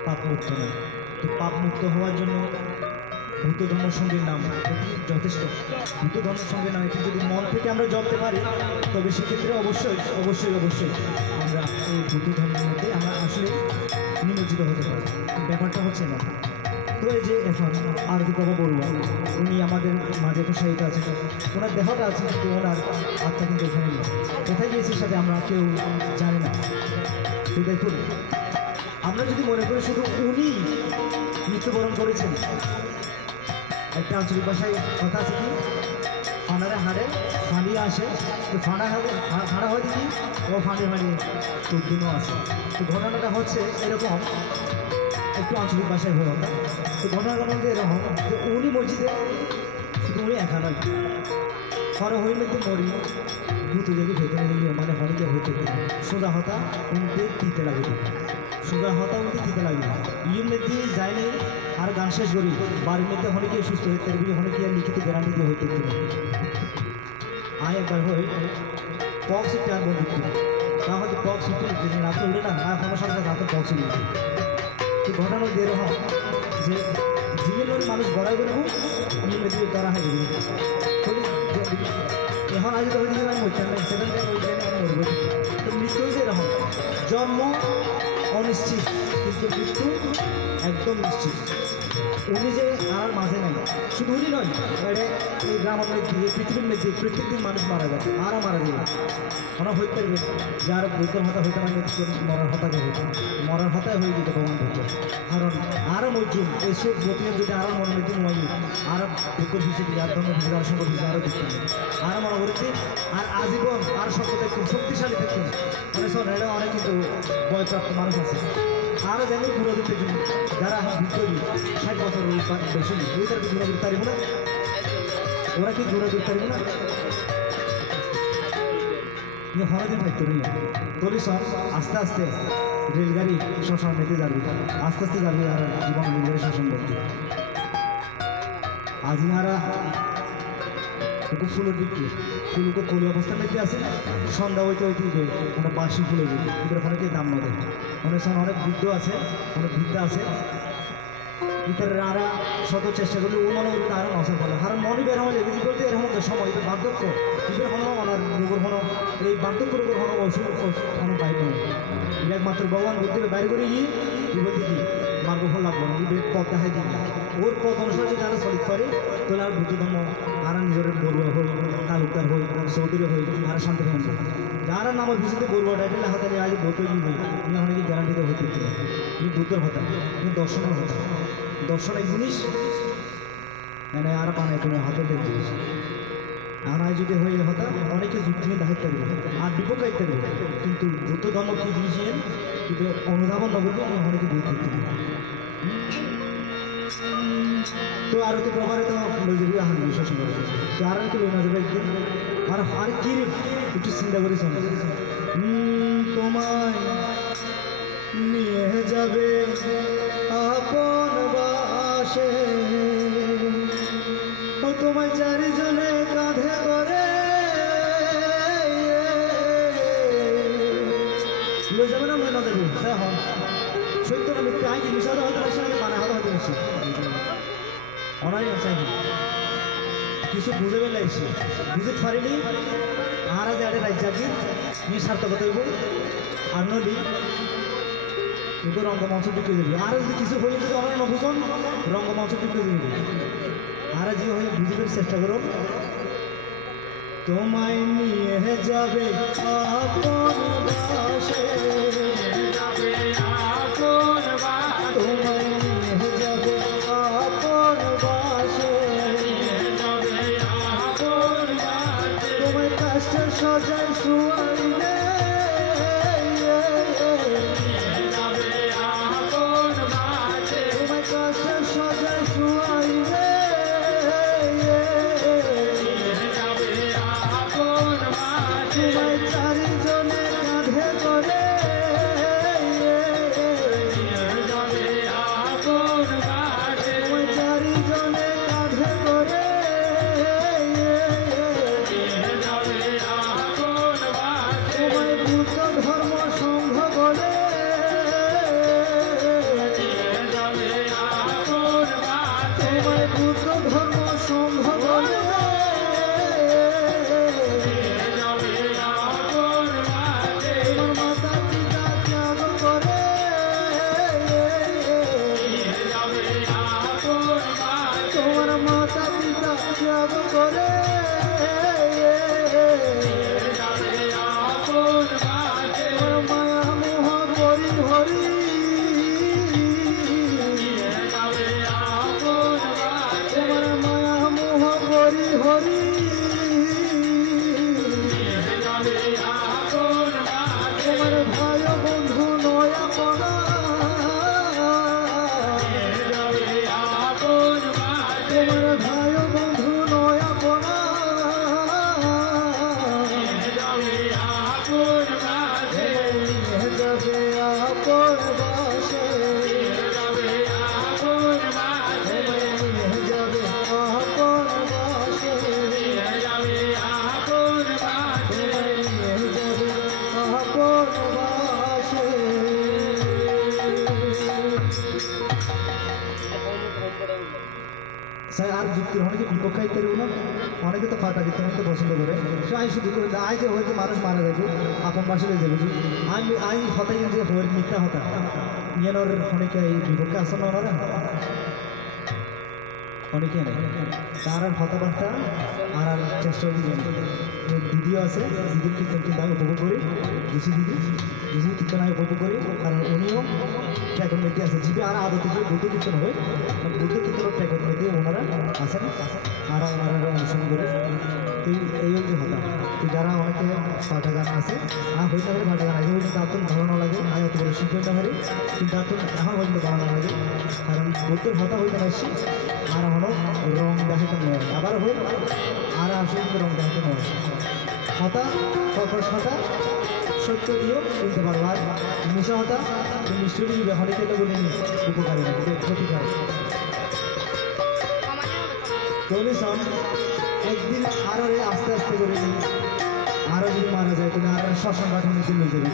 পাপমুক্ত নয়। তো পাপমুক্ত হওয়ার জন্য বুদ্ধ ধর্মসঙ্গীর নাম এটি যথেষ্ট। বুদ্ধ ধর্মসঙ্গীর নাম এটি যদি মন থেকে আমরা জপতে পারি, তবে সেক্ষেত্রে অবশ্যই অবশ্যই অবশ্যই আমরা এই বুদ্ধ ধর্মের মধ্যে আমরা আসলে নিমজ্জিত হতে পারি। ব্যাপারটা হচ্ছে না। তো এই যে এখন আরতি প্রভা বলল, উনি আমাদের মাঝে প্রসারিত আছেন, ওনার দেহটা আছে কিন্তু ওনার আত্মা কিন্তু এখানে নেই। কোথায় গিয়েছে সাথে আমরা কেউ জানি না। তো দেখুন, আমরা যদি মনে করি শুধু উনি মৃত্যুবরণ করেছেন, একটা আঞ্চলিক ভাষায় কথা আছে কি, ফাঁড়ারে হাড়ে ফাঁড়িয়ে আসে, তো ফাঁড়া হয় কি ও ফাঁড়িয়ে দুর্দিনও আছে। তো ঘটনাটা হচ্ছে এরকম, একটু আঞ্চলিক ভাষায় হয়ে ওঠা। তো ঘটনাটা মধ্যে এরকম যে উনি মসজিদে, শুধু উনি একা নয়, হর হইলে মরি ভূত দেখি ভেতরে নিয়ে মানে হরিকে হইতে সোজা হতা উনতে দিতে লাগবে, সোজা হতা উনতে দিতে লাগবে। ইয়ে মেয়েতে যায়নি আর গান শেষ করি বাড়ির মেয়েতে হনে গিয়ে সুস্থ হইতে পারবি, হনে গিয়ে লিখিত গ্যারান্টি দিয়ে হইতে পারবি। আয় একবার হই পক্স একটি আর বন্ধু, তা হয়তো পক্স রাত্রে উঠে না আর কোনো সঙ্গে রাতে পক্স উঠে। তো ঘটনা এরকম যে জীবনের মানুষ বড়াই করে ইয়ে মেয়েতে ধরা হয়ে যাবে। এখন আজ তো হয়ে আমি মরতাম না, সেভেন টাইম ওই টাইমে আমি মরবো। তো মৃত্যু হয়েছে এরকম, জন্ম অনিশ্চিত কিন্তু মৃত্যু একদম নিশ্চিত। উনি যে আর মাঝে নাই, শুধু উনি নয়, এই গ্রামের মধ্যে পৃথিবীর মধ্যে প্রত্যেকদিন মানুষ মারা যায়, আরও মারা যায়। ওরা হইতে পারবে যার বৈদ্যর হতা হইতে পারে মরার হতাকে হইতে, মরার হতায় হয়ে যেত ভগবান হইত। কারণ আরও মজুম এইসব বতিয়ে যদি আরও মনে মধ্যে নয়, আরও দুঃখ ভিজে আর ধর্ম ভিজে আর সম্পদ ভিজে আরও দুঃখ আরও মনে করতে, আর আজীবন আর সত্য থাকতেন, শক্তিশালী থাকতেন। মানে শোন, এটা অনেক কিন্তু বয়প্রাপ্ত মানুষ আছে, আরও যেমন ঘুরে দিতে যারা ভিতরি 60 বছর বেশি, ওই তার কি ঘুরে দিতে পারিব না? ওরা কি ঘুরে দিতে পারিব না? হরদিন ভাই তুমি তরি সব আস্তে আস্তে রেলগাড়ি শ্মশান মেতে যাবি, আস্তে আস্তে যাবি আর জীবন রেলগাড়ি শ্মশান করতে। আজ ইহারা একটু ফুলের দিকে ফুলকে কলি অবস্থা মেতে আছে, সন্ধ্যা হইতে হইতে ওরা বাসি ফুলের দিকে এদের অনেকে দাম না দেয়। অনেক সময় অনেক বৃদ্ধ আছে, অনেক বৃদ্ধা আছে, ভিতরে আরা শত চেষ্টা করলে ও মনে করতে আরও নষ্ট ফলে কারণ মনে বের হয়ে যাবে বলতে এরকম সময় এটা বার্ধক্য এদের কোনো অনার রোগের কোনো এই বার্ধক্য রোগের কোনো ওষুধ কোনো বাইরে নেই। একমাত্র ভগবান বুদ্ধকে বাইরে করে গিয়ে কি বলতে কি মার্গফল লাগবো না, পথ দেখাই দিন ওর পথ অনুসারে যদি আরো সলিড করে তাহলে আর বুদ্ধ ধর্ম আর নিজের বড়ুয়া হই, তালুকদার হই, চৌধুরী হই, আর শান্তি হন যারা নামের ভিসিতে বড়ুয়া টাইটেল হাতে আজ বলতে কি হই অনেকে গ্যারান্টিতে হইতে কিন্তু বুদ্ধের হতা কিন্তু দর্শনের হতা। দর্শন এক জিনিস মানে আর পানায় কোনো হাতের জিনিস আনায় যদি হয়ে হতা অনেকে যুক্তি নিয়ে দেখাইতে পারবে আর বিপক্ষ আইতে পারবে, কিন্তু বুদ্ধ ধর্ম কি জিনিস কিন্তু অনুধাবন নগরকে অনেকে বুঝতে পারবে। তো আর তো প্রমাণে তো লই যাবি আহার বিশ্বাস করে তো আর কি লই না যাবে একদিন আর আর কি রে একটু চিন্তা করিস তোমায় নিয়ে যাবে আপন বাসে ও তোমায় চারিজনে কাঁধে করে লই যাবে না মনে দেবে হ্যাঁ হন সত্য না মিথ্যে আই জিনিস হতে হতে বেশি মানে হতে হতে বেশি অনাই চাই কিছু বুঝে পেলে এসে বুঝতে পারিনি আর আজ আড়ে রাজ্যাকে নিয়ে সার্থকতা হইব আর নদী কিন্তু রঙ্গমঞ্চ ঢুকে যাবে আর যদি কিছু হয়ে যদি অনেক নবুঝন রঙ্গমঞ্চ ঢুকে যাবে আর যে হয়ে বুঝবে চেষ্টা করো তোমায় নিয়ে যাবে আপন বাসে যাবে আপন ধর্ম সংঘ বলে তোমায় বুদ্ধ ধর্ম সংঘ বলে তোমার মাতা পিতা ত্যাগ করে তোমার মাতা পিতা ত্যাগ করে মায়া মোহ করি ধরি তোমার মায়া মোহ করি হরি তোমার ভাই বন্ধু নয়া পনা তোমার ভাই বন্ধু নয়া পনা যাবে আপন বাসে যাবে আপন বাসে যাবে আপন বাসে স্যার আর যুক্তি অনেকে বিপক্ষায়িত্বের না অনেকে তো ফাটা দিতে অনেকে পছন্দ করে সে আই শুধু করে আই যে হয়তো মানুষ মারা যাবে আপন বাসে হয়ে যাবে আমি আই হতাই যে হয়ে মিথ্যা হতা ইয়ানোর অনেকে এই বিপক্ষে আসন ওনারা অনেকে নেই তার আর কথাবার্তা আর চেষ্টা দিবেন দিদিও আছে দিদির কীর্তন কিন্তু আমি উপভোগ করি দিদির কীর্তন আমি উপভোগ করি কারণ উনিও ট্র্যাকন মেতে আছে জিপে আর আদতে যে বুদ্ধ কীর্তন হয় বুদ্ধ কীর্তনের ট্র্যাকন মেতে ওনারা আছেন আর ওনারা অনুসরণ করে তুই এই অবধি হতাম তুই যারা অনেকে ফাটা গান আছে আর হইতে পারে ফাটা গান আগে পর্যন্ত আতুন ভালো না লাগে আগে অত বড় শিখ হইতে পারে কিন্তু আতুন এখন পর্যন্ত ভালো না লাগে কারণ বুদ্ধর হতা হইতে পারছি আর এখনও রং দেখাতে নয় আবার হই আর আসলে রং দেখাতে নয় হতা কঠোর হতা সত্য দিয়েও বলতে পারবো আর মিশা হতা মিষ্টি দিবে অনেকে তো বলিনি উপকারী না ক্ষতিকার কমিশন একদিন আরো আস্তে আস্তে করে নিই আরো যদি মারা যায় তাহলে আর শ্মশান ঘাটের মধ্যে নিয়ে যাবে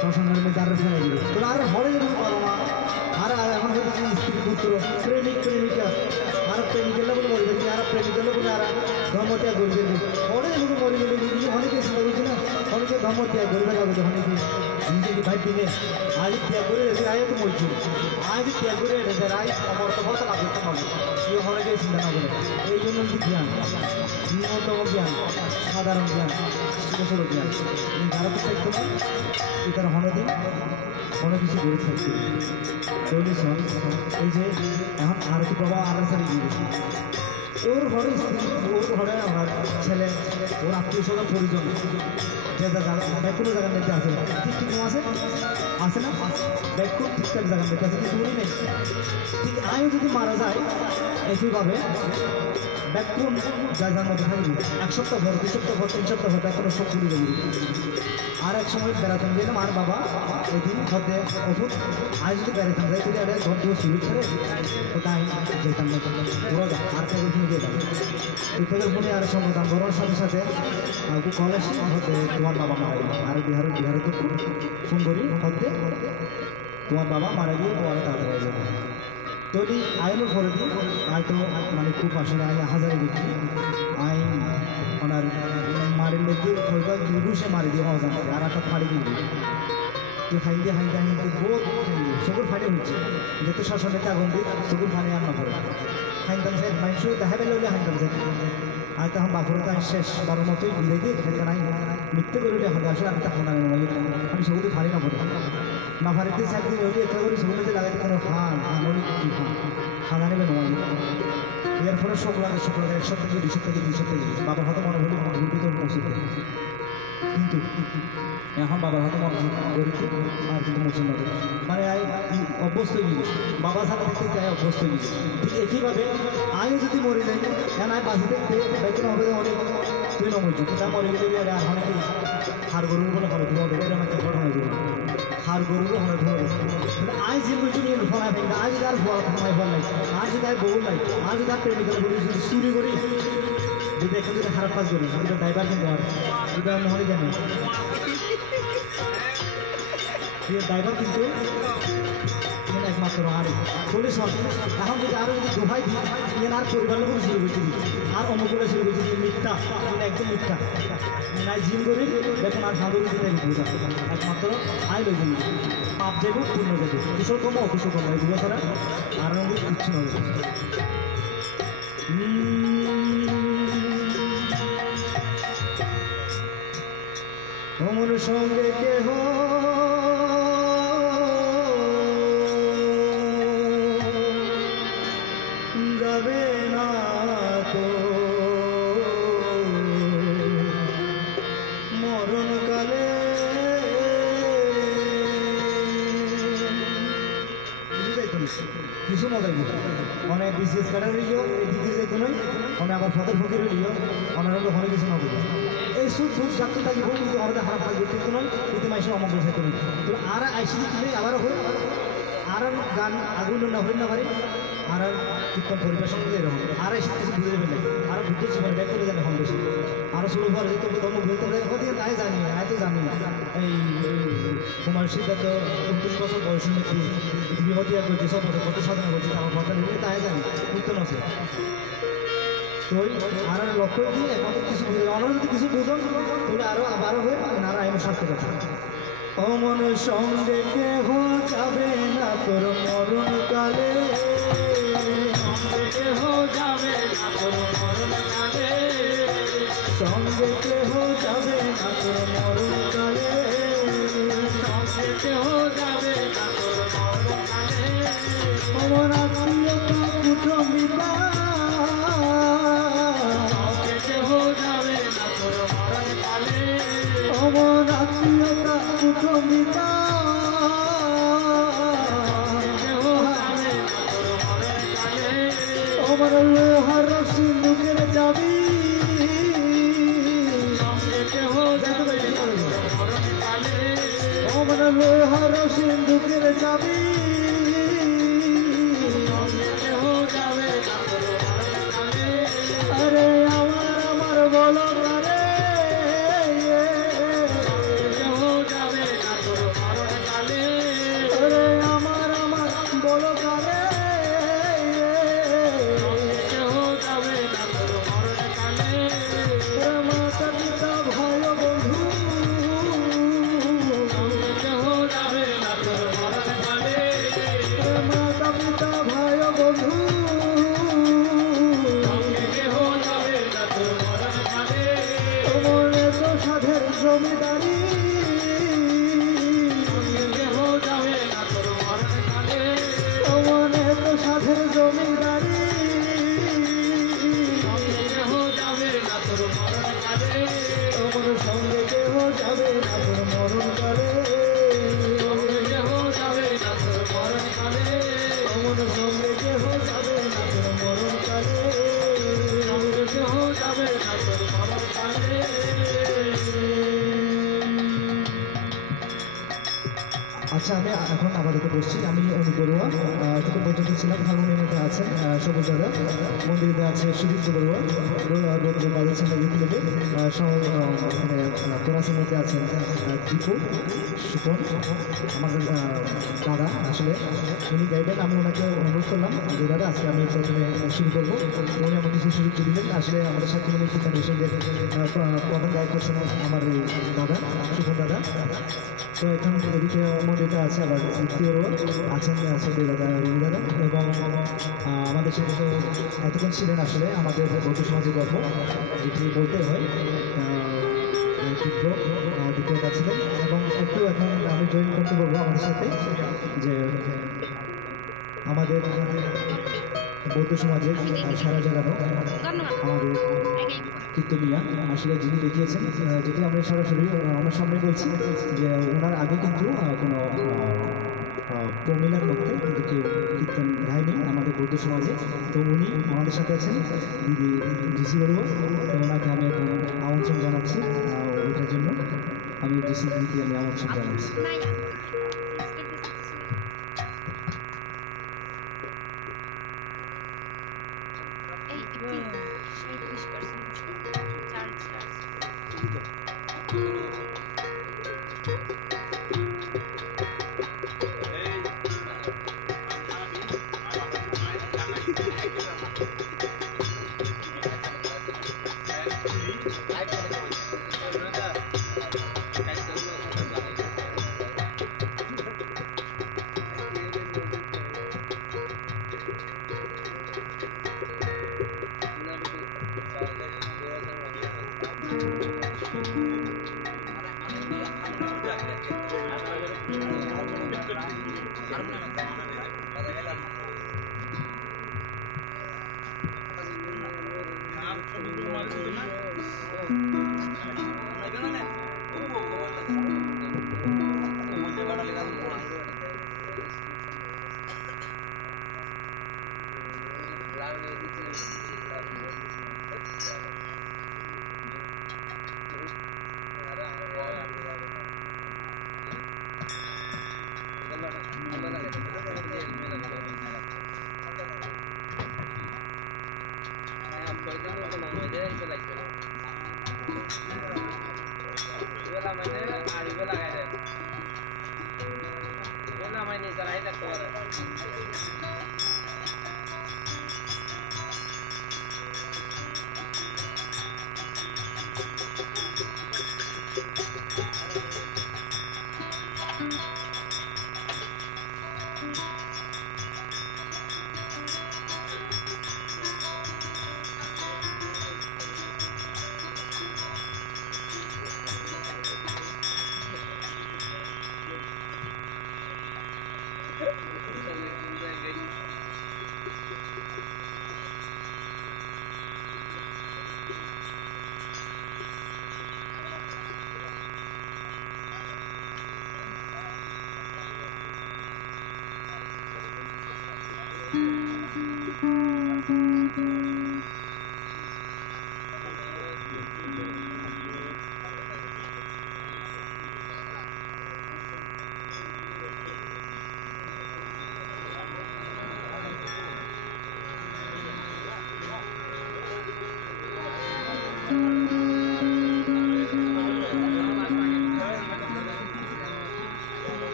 শ্মশান ঘাটের মধ্যে আরো ফেলে দিবে তাহলে আরো হরে যেমন পারো না আর এখন হয়তো স্ত্রী পুত্র প্রেমিকা আর প্রেমিকের লোক মরে যাবে আর প্রেমিকের লোক আর ধর্মত্যাগ করে দেবে পরে এগুলো মরে গেলে অনেকে চিন্তা করছি না অনেকে ধর্মত্যাগ করবে যাবে অনেকে নিজেকে ভাই দিনে আজ ত্যাগ করে রেখে আয় তো মরছি আজ ত্যাগ করে রেখে আয় আমার তো বলতে না করতে পারবো কেউ অনেকে চিন্তা না করে এই জন্য কি জ্ঞান ন্যূনতম জ্ঞান সাধারণ জ্ঞান ছোট জ্ঞান যারা তো থাকতো না তার হনদিন অনেক কিছু করে থাকবে সলিউশন এই যে এখন আরতি প্রভাব আলাদা সাথে দিয়ে গেছে ওর ঘরে স্ত্রী ওর ঘরে আমার ছেলে ওর আত্মীয় স্বজন পরিজন যে কোনো জায়গার মধ্যে আছে ঠিক ঠিক আছে আছে না ব্যাকুল ঠিকঠাক জায়গার মধ্যে আছে কিন্তু উনি নেই ঠিক আয়ু যদি মারা যায় একইভাবে ব্যাকুল জায়গার মধ্যে থাকবে এক সপ্তাহ ভর 2 সপ্তাহ ভর 3 সপ্তাহ ভর ব্যাকুল সব ঘুরে যাবে আর এক সময় বেড়াতাম গেলাম আর বাবা এদিন হতে ওষুধ আজ যদি বেড়াতাম যাই তুই আরে ঘর দিয়ে শুরু করে ওটাই যেতাম না পুরো আর থেকে শুনে যেতাম ওই থেকে ফোনে আর সমাধান করার সাথে সাথে কলেজ হতে তোমার বাবা মারা গেল আর বিহারে তো ফোন করি হতে তোমার বাবা মারা গিয়ে তোমার তাড়াতাড়ি হয়ে যাবে তো এই আইনের পরে দিই হয়তো মানে খুব আসলে আই হাজারে দেখি আইন ওনার মারির লেগে হয়তো দুর্গুষে মারি দিয়ে অজান আর একটা ফাড়ি দিয়ে তুই হাইন্দে বহুত চকুর ফাটে হচ্ছে যেহেতু শাসনেতে আগুন দিই চকুর ফানি আর না পড়ে হাইন্দাম সাহেব মানুষ দেখা পেলে হলে হাইন্দাম সাহেব আর তখন বাপুরতা শেষ বারোর মতোই ঘিরে দিয়ে খেতে নাই মিথ্যে করে উঠে হবে আসলে আমি তা খানা আমি সেগুলো ফাড়ি না পড়ে না ফাড়িতে সাইড দিয়ে হলে একটা করে সেগুলোতে লাগাতে কোনো খান খানা নেবে নয় এর ফলে শোক লাগে 1 সপ্তাহ থেকে 2 সপ্তাহ থেকে 2 সপ্তাহ থেকে বাবার হয়তো মনে হলে ঘুরতে তো পৌঁছতে কিন্তু এখন বাবার হয়তো মনে করিতে আর কিন্তু মুসিন হবে মানে অভ্যস্ত হয়ে গেছে বাবা ছাড়া দেখতে চাই অভ্যস্ত হয়ে গেছে ঠিক একইভাবে আমি যদি মরে যাই কেন আমি বাঁচি দেখতে বেতন হবে অনেক তুই নমরছি কিন্তু মরে গেলে আর অনেকে হাড় গরুর বলে হবে ধোয়া এটা আমাকে বড় হয়ে যাবে হাড় গরুরও অনেক ধোয়া কিন্তু আজ যে বলছি নিয়ে ফোনায় ফেলবে আজ তার ফোয়া ফোনায় ফল নাই আজ তার বউ নাই আজ তার প্রেমিকার বলি যদি চুরি করি যদি একটা যদি খারাপ কাজ করি এটা ড্রাইভার কিন্তু আর এটা আমি হলে জানি এর ড্রাইভার কিন্তু একমাত্র আর চলে সব এখন যদি আরো যদি দোহাই দিই আর পরিবার লোক শুরু করছি আর অমুকুলে শুরু করছি মিথ্যা একদম মিথ্যা নাই জিম করি দেখুন আর ভালো দিতে একমাত্র আয় লই দিন পাপ যাবো পূর্ণ যাবো কিশোর কম অকিশোর কম এগুলো ছাড়া আর কিচ্ছু নয় অমর সঙ্গে কেহ যাবে না তো মরণকালে কিছু মজাই অনেক বিশেষ কাটার হইও এদিকে যেতে নয় অনেক আবার ফতের ফকির হইও অনেক অনেক কিছু না বলি এই সুদ সুদ ডাক্তার থাকিব কিন্তু আমাদের হারাপ থাকবে কিন্তু নয় কিন্তু মাইসে অমগ্র থাকতে নয় তো আর আইসি দিলে আবার হই আর গান আগুন না হই না পারি আর কীর্তন পরিবেশন করে এরকম আর এসে কিছু বুঝে দেবেন না আর বুদ্ধ জীবনে ব্যাগ করে জানে কম বেশি আরও শুরু করে যে তবু তমুক বলতে কদিন তাই জানি আয় তো জানি এই কুমার সিদ্ধার্থ 29 বছর বয়স নাকি বিহতিয়া করছে সব বছর কত সাধনা করছে আমার কথা নিলে তাই জানি কীর্তন আছে তো আর লক্ষ্য দিয়ে একমাত্র কিছু বুঝে অন্য যদি কিছু বুঝুন তাহলে আরও আবারও হয়ে নারায়ণ সার্থকতা অমন সঙ্গে কেহ যাবে না তোর মরণ কালে কেহ যাবে না তোর মরণ কালে সঙ্গে কেহ যাবে না তোর মরণ কালে সঙ্গে কেহ যাবে না তোর মরণ কালে অমন আত্মীয়তা কুটুম্বিতা সঙ্গে কেহ যাবে না তোর মরণ কালে অমন আত্মীয়তা কুটুম্বিতা কেহ যাবে না তোর মরণ কালে অমর লোহার সিন্ধুকের যাবি সঙ্গে কেহ যাবে না তোর মরণ কালে অমর লোহার সিন্ধুকের যাবি সঙ্গে কেহ যাবে না তোর মরণ কালে আরে আমার বলো রে কেহ যাবে না তোর মরণ কালে আরে আমার বলো রে কেহ যাবে না তোর মরণ কালে মাতা পিতা ভাই বন্ধু কেহ যাবে না তোর মরণ কালে মাতা পিতা ভাই বন্ধু কেহ যাবে না তোর মরণ কালে মনে তো সাধের জমিদারি কেহ যাবে না তোর মরণ কালে মনে তো সাধের জমিদারি কেহ যাবে না তোর মরণ কালে আমার সঙ্গে কেহ যাবে না তোর মরণ কালে কেহ যাবে না তোর মরণ কালে আমার সঙ্গে কেহ যাবে না তোর মরণ কালে কেহ যাবে না তোর মরণ কালে আচ্ছা আমি এখন আপাতত বসছি আমি অনু বড়ুয়া থেকে পর্যন্ত ছিলাম হারমোনিয়ামে আছেন সবুজ দাদা মন্দিরে আছে সুদীপ্ত বড়ুয়া বন্ধু বাজাচ্ছেন গীতগুলোকে কোরাসের মধ্যে আছেন দীপু সুপন আমাদের দাদা আসলে উনি গাইবেন আমি ওনাকে অনুরোধ করলাম যে দাদা আজকে আমি প্রথমে শুরু করবো উনি আমাকে কিছু সুযোগ দিলেন আসলে আমাদের সাথে উনি কীর্তন মিশনের প্রধান গায়ক করছেন আমার এই দাদা সুপন দাদা তো এখন এদিকে মন্দিরটা আছে আবার দ্বিতীয় আছেন সৌদি দাদা রবি দাদা এবং আমাদের সাথে তো এতক্ষণ ছিলেন আসলে আমাদের বৌদ্ধ সমাজের গল্প যেটি বলতে হয় তীব্র দ্বিতীয়টা ছিলেন এবং একটু এখন আমি জয়েন করতে বলবো আমাদের সাথে যে আমাদের বৌদ্ধ সমাজের সারা জাগানো ধন্যবাদ আমাদের কীর্তনিয়া আসলে যিনি দেখিয়েছেন যেটি আমরা সরাসরি ওনার সামনে বলছি যে ওনার আগে কিন্তু কোনো প্রমিলার মধ্যে কিন্তু কেউ কীর্তন গায়নি আমাদের বৌদ্ধ সমাজে তো উনি আমাদের সাথে আছেন দিদি ডিসি বড়ুয়া তো ওনাকে আমি এখন আমন্ত্রণ জানাচ্ছি ওইটার জন্য আমি ডিসি দিদিকে আমি আমন্ত্রণ জানাচ্ছি মায়া এই 37% চার্জ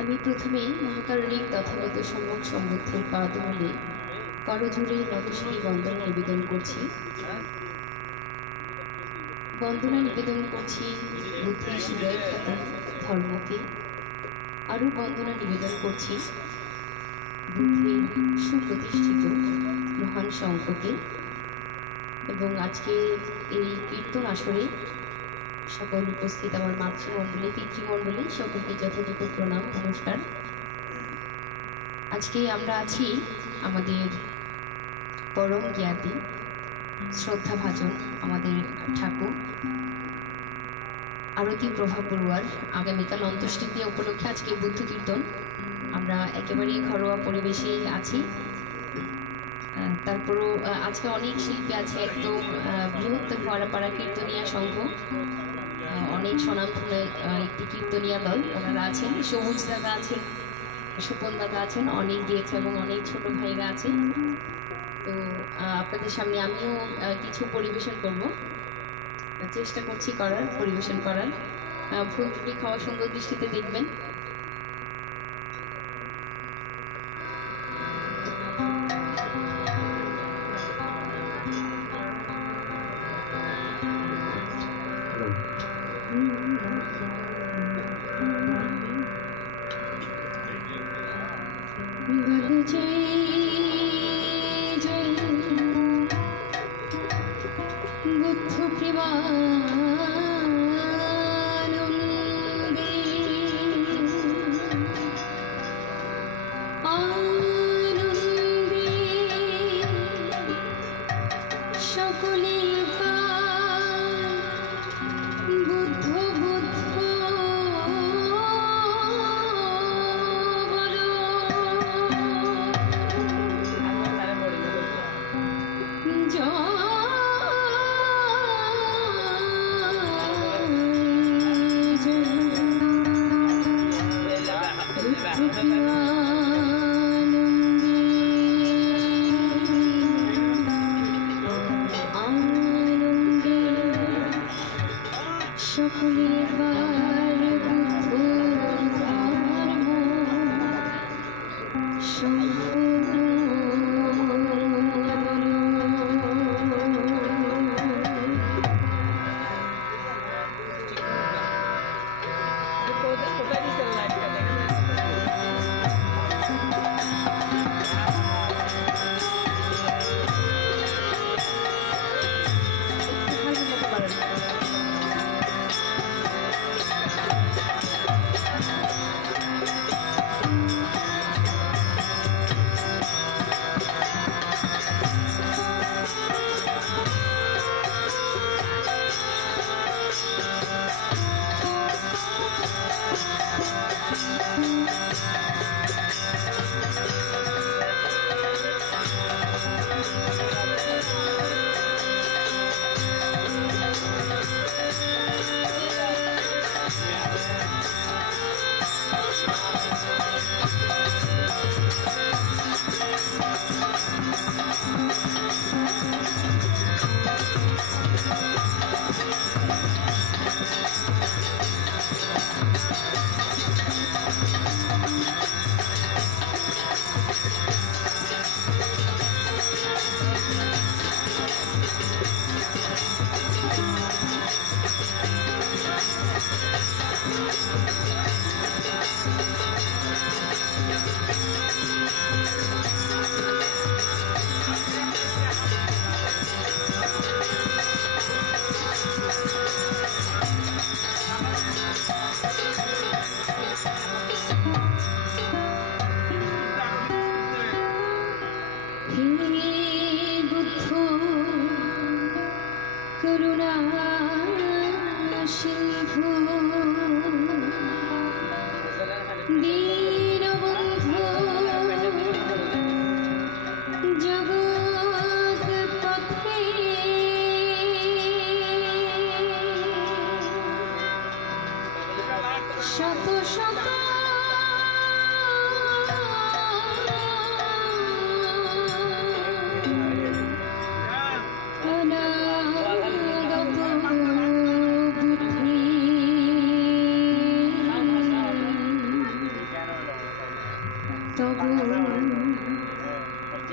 আমি প্রথমেই মহাকারণিক তথাগত সম্যক সম্বুদ্ধের পাদমূলে করজোড়ে নতশিরে বন্দনা নিবেদন করছি। বন্দনা নিবেদন করছি বুদ্ধির হৃদয়খ্যাত ধর্মকে, আরও বন্দনা নিবেদন করছি বুদ্ধির সুপ্রতিষ্ঠিত মহান সংঘকে। এবং আজকে এই কীর্তন আসরে সকল উপস্থিত আমার মাতৃমণ্ডলী পিতৃমণ্ডলী সকলকে যথাযথ প্রণাম নমস্কার। আজকে আমরা আছি আমাদের পরম জ্ঞাতি শ্রদ্ধাভাজন আমাদের ঠাকুর আরতি প্রভা বড়ুয়ার আগামীকাল অন্ত্যেষ্টিক্রিয়া উপলক্ষে আজকে বুদ্ধ কীর্তন। আমরা একেবারেই ঘরোয়া পরিবেশে আছি। তারপরও আজকে অনেক শিল্পী আছে, একদম বৃহত্তর ফোয়ারাপাড়া কীর্তনিয়া সংঘ, অনেক স্বনামধন্য একটি কীর্তনিয়া দল ওনারা আছেন। সবুজ দাদা আছেন, সুপন দাদা আছেন, অনেক গেয়েছে এবং অনেক ছোট ভাইরা আছেন। তো আপনাদের সামনে আমিও কিছু পরিবেশন করব, চেষ্টা করছি পরিবেশন করার। ভুল ত্রুটি খাওয়া সুন্দর দৃষ্টিতে দেখবেন। জয় জয়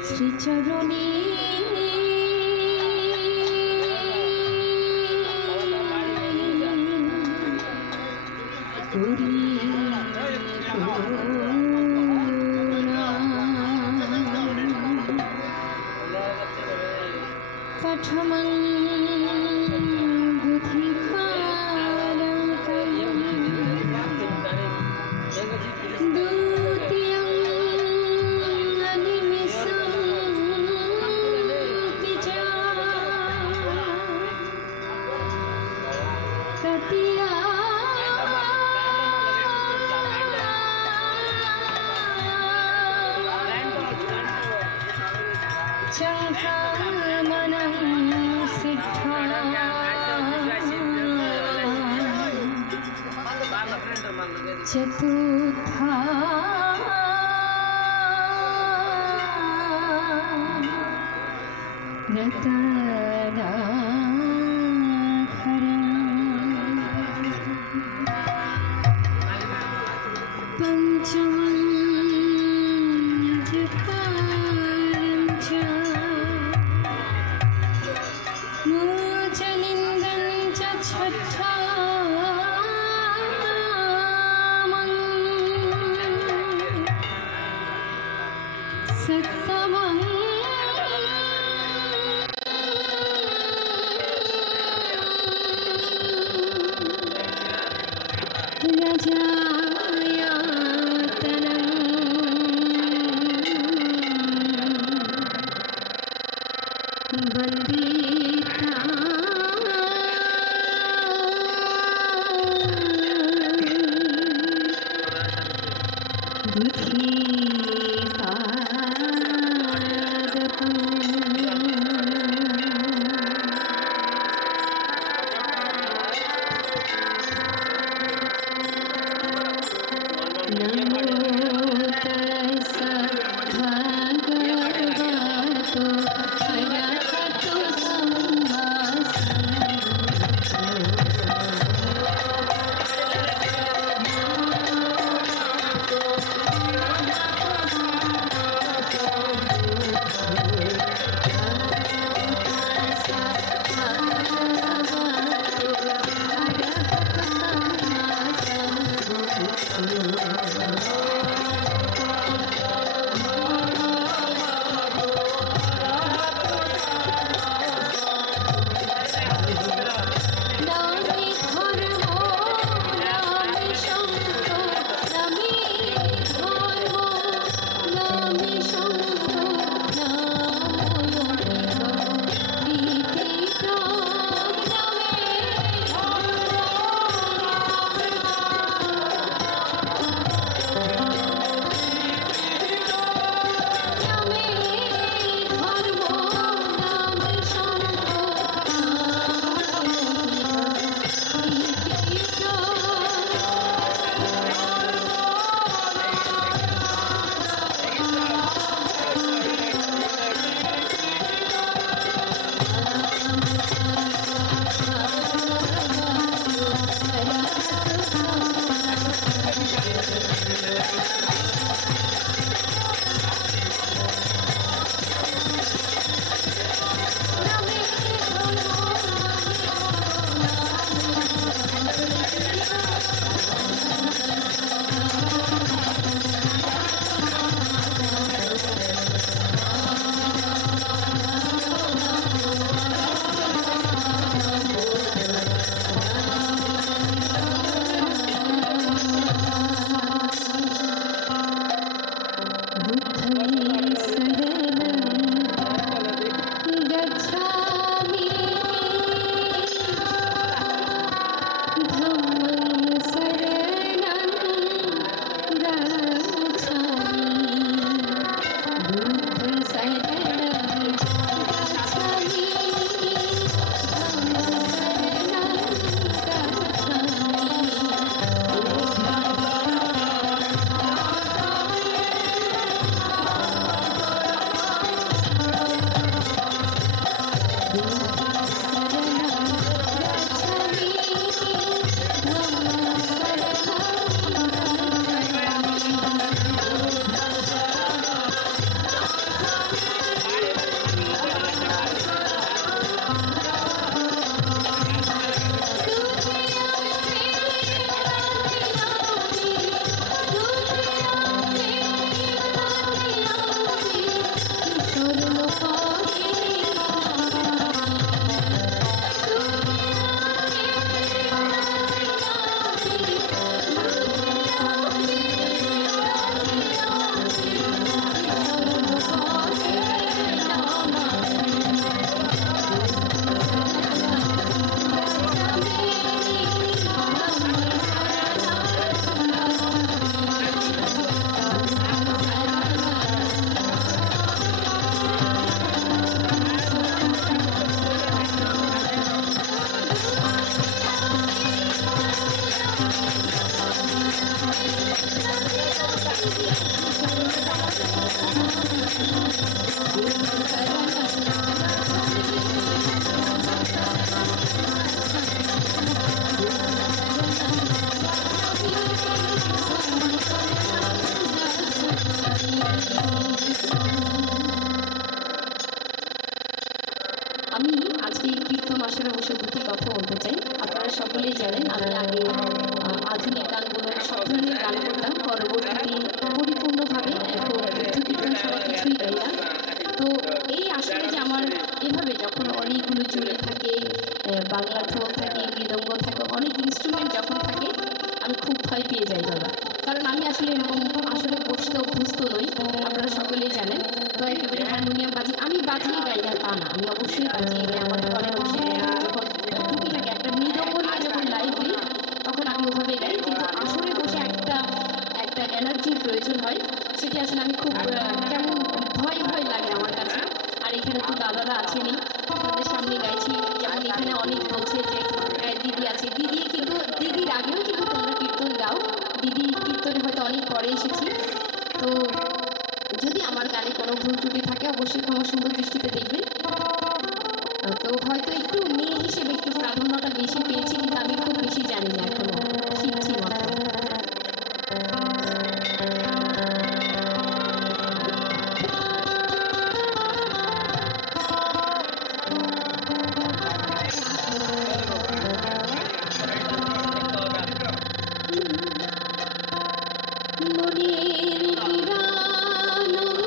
শ্রীচরণী পঠমং চতুর্থা পঞ্চমং যপারং চ মোচলিন্দং চ ষষ্ঠামং সপ্তমং वंदिता बुद्धि नमो तस्स भगवतो अरहतो सम्मा नामे धर्म नामे संत नामे धर्म नामे संत नामय नामे धर्म नामे संत बुद्धं शरणं गच्छामि धम्मं शरणं गच्छामि बुद्धं शरणं गच्छामि धम्मं আমি আজকে এই কীর্তন আসরে বসে দুটি কথা বলতে চাই। আপনারা সকলেই জানেন আমি আগে আধুনিক গানগুলো সব ধরনের গান করতাম, পরবর্তীতে পরিপূর্ণভাবে এখন বুদ্ধ কীর্তন ছাড়া কিছুই গাই না। তো এই আসলে যে আমার এভাবে যখন অনেকগুলো জুড়ে থাকে, বাংলা ঢোল থাকে, মৃদঙ্গ থাকে, অনেক ইনস্ট্রুমেন্ট যখন থাকে আমি খুব ভয় পেয়ে যাই দাদা, কারণ আমি আসলে এরকম আসলে বসতে অভ্যস্ত নই, আপনারা সকলেই জানেন। তো একেবারে হারমোনিয়াম বাজি আমি বাজিয়ে গাই না তা না, আমি অবশ্যই বাজিয়ে আমার ঘরে বসে যখন টুকিটাকে একটা মৃদঙ্গ নিয়ে যখন লাইভ দিই তখন আমি ওভাবে গাই, কিন্তু আসরে বসে একটা একটা এনার্জির প্রয়োজন হয়, সেটি আসলে আমি খুব কেমন ভয় ভয় লাগে আমার কাছে। আর এখানে তো দাদারা আছেনই, আপনাদের সামনে গাইছি, যেমন এখানে অনেক বলছে যে দিদি আছে, দিদি কিন্তু দিদির আগেও কিন্তু তোমরা কীর্তন গাও, দিদি কীর্তনে হয়তো অনেক পরে এসেছি। তো যদি আমার গানে কোনো ভুল ত্রুটি থাকে অবশ্যই ক্ষমা সুন্দর দৃষ্টিতে দেখবেন। তো হয়তো একটু মেয়ে হিসেবে একটু প্রাধান্যটা বেশি পেয়েছি, কিন্তু আমি খুব বেশি জানি না, এখনো শিখছি মাত্র। মনের কিরানন্দ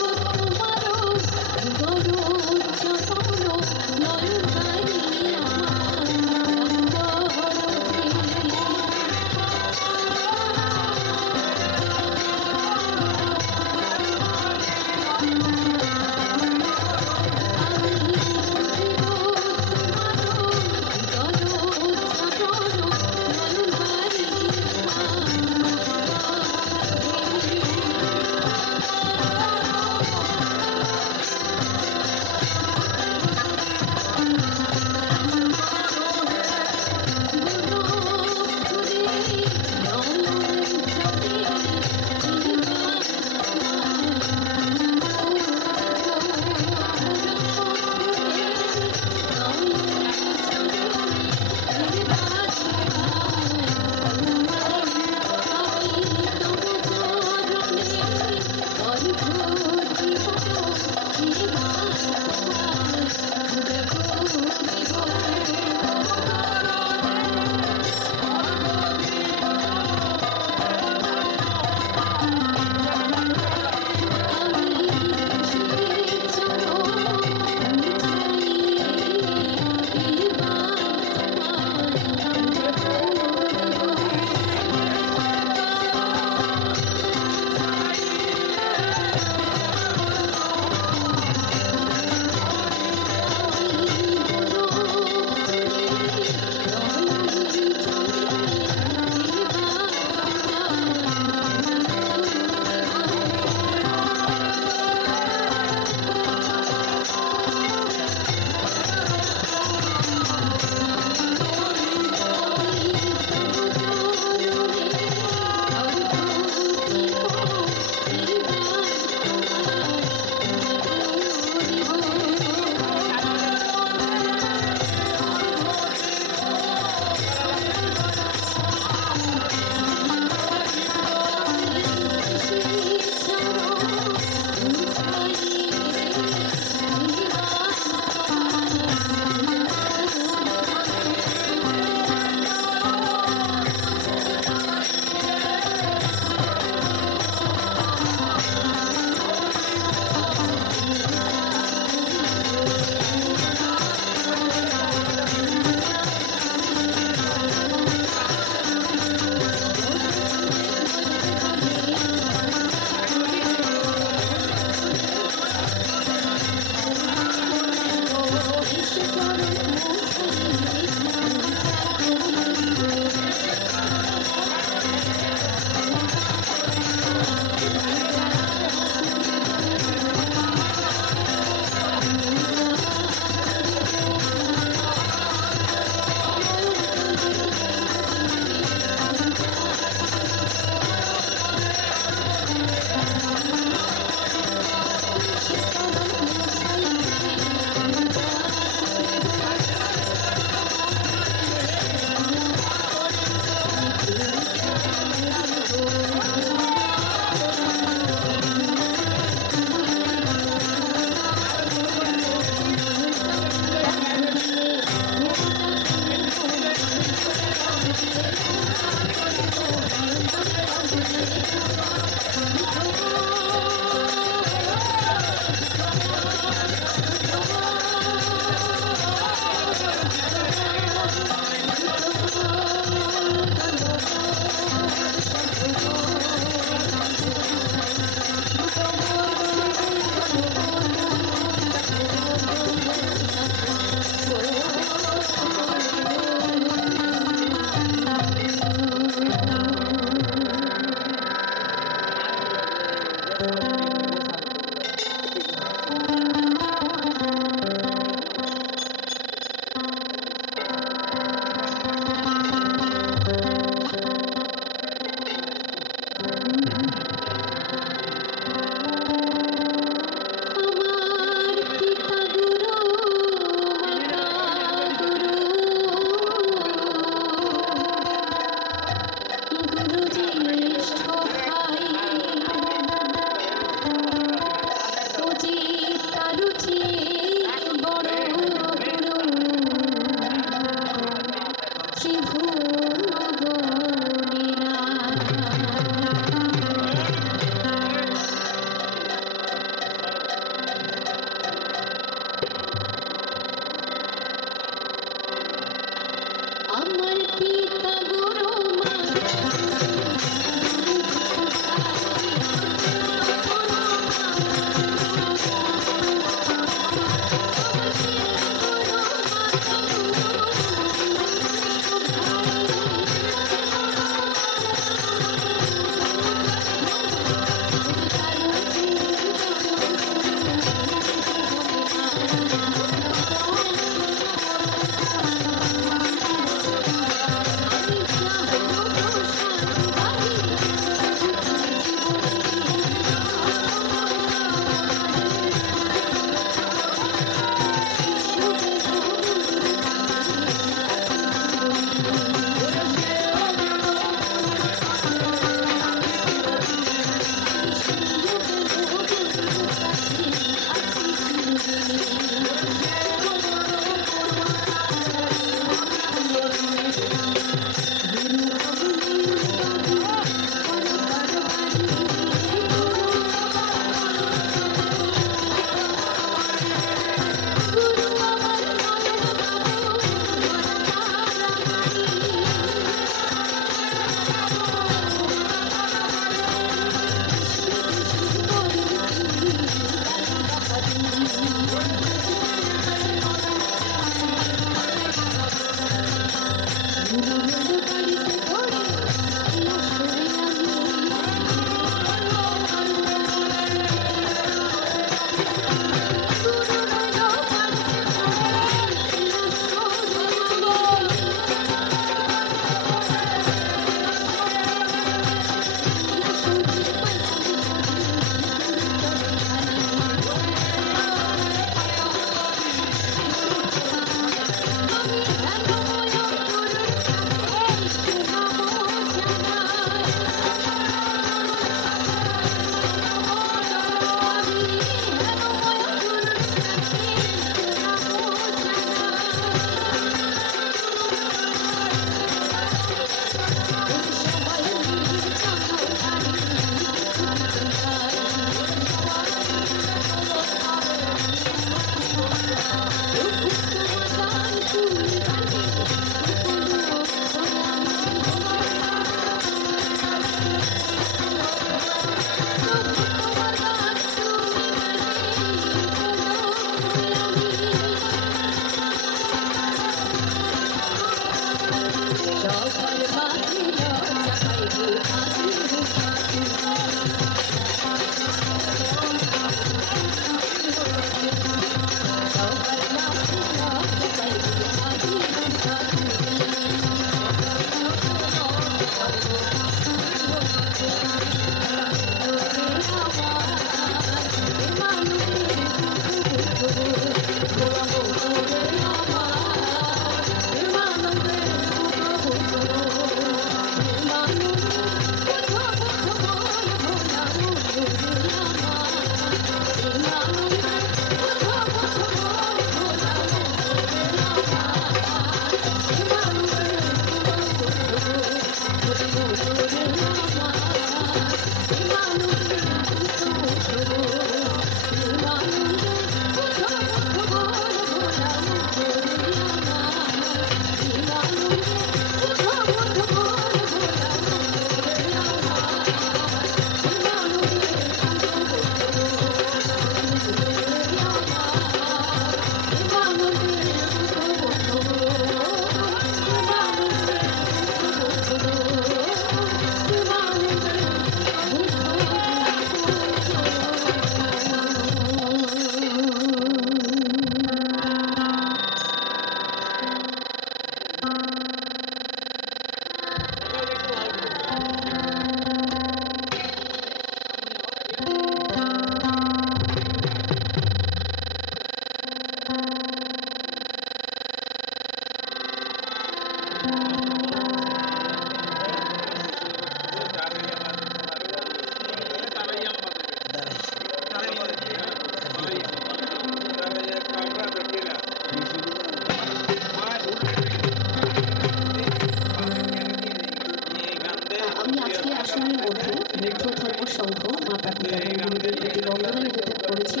আমি আজকে আসনের মধ্যে বৌদ্ধ ধর্ম সংঘ মাতা পিতা গুরুদের প্রতি বন্দনা নিবেদন করেছি।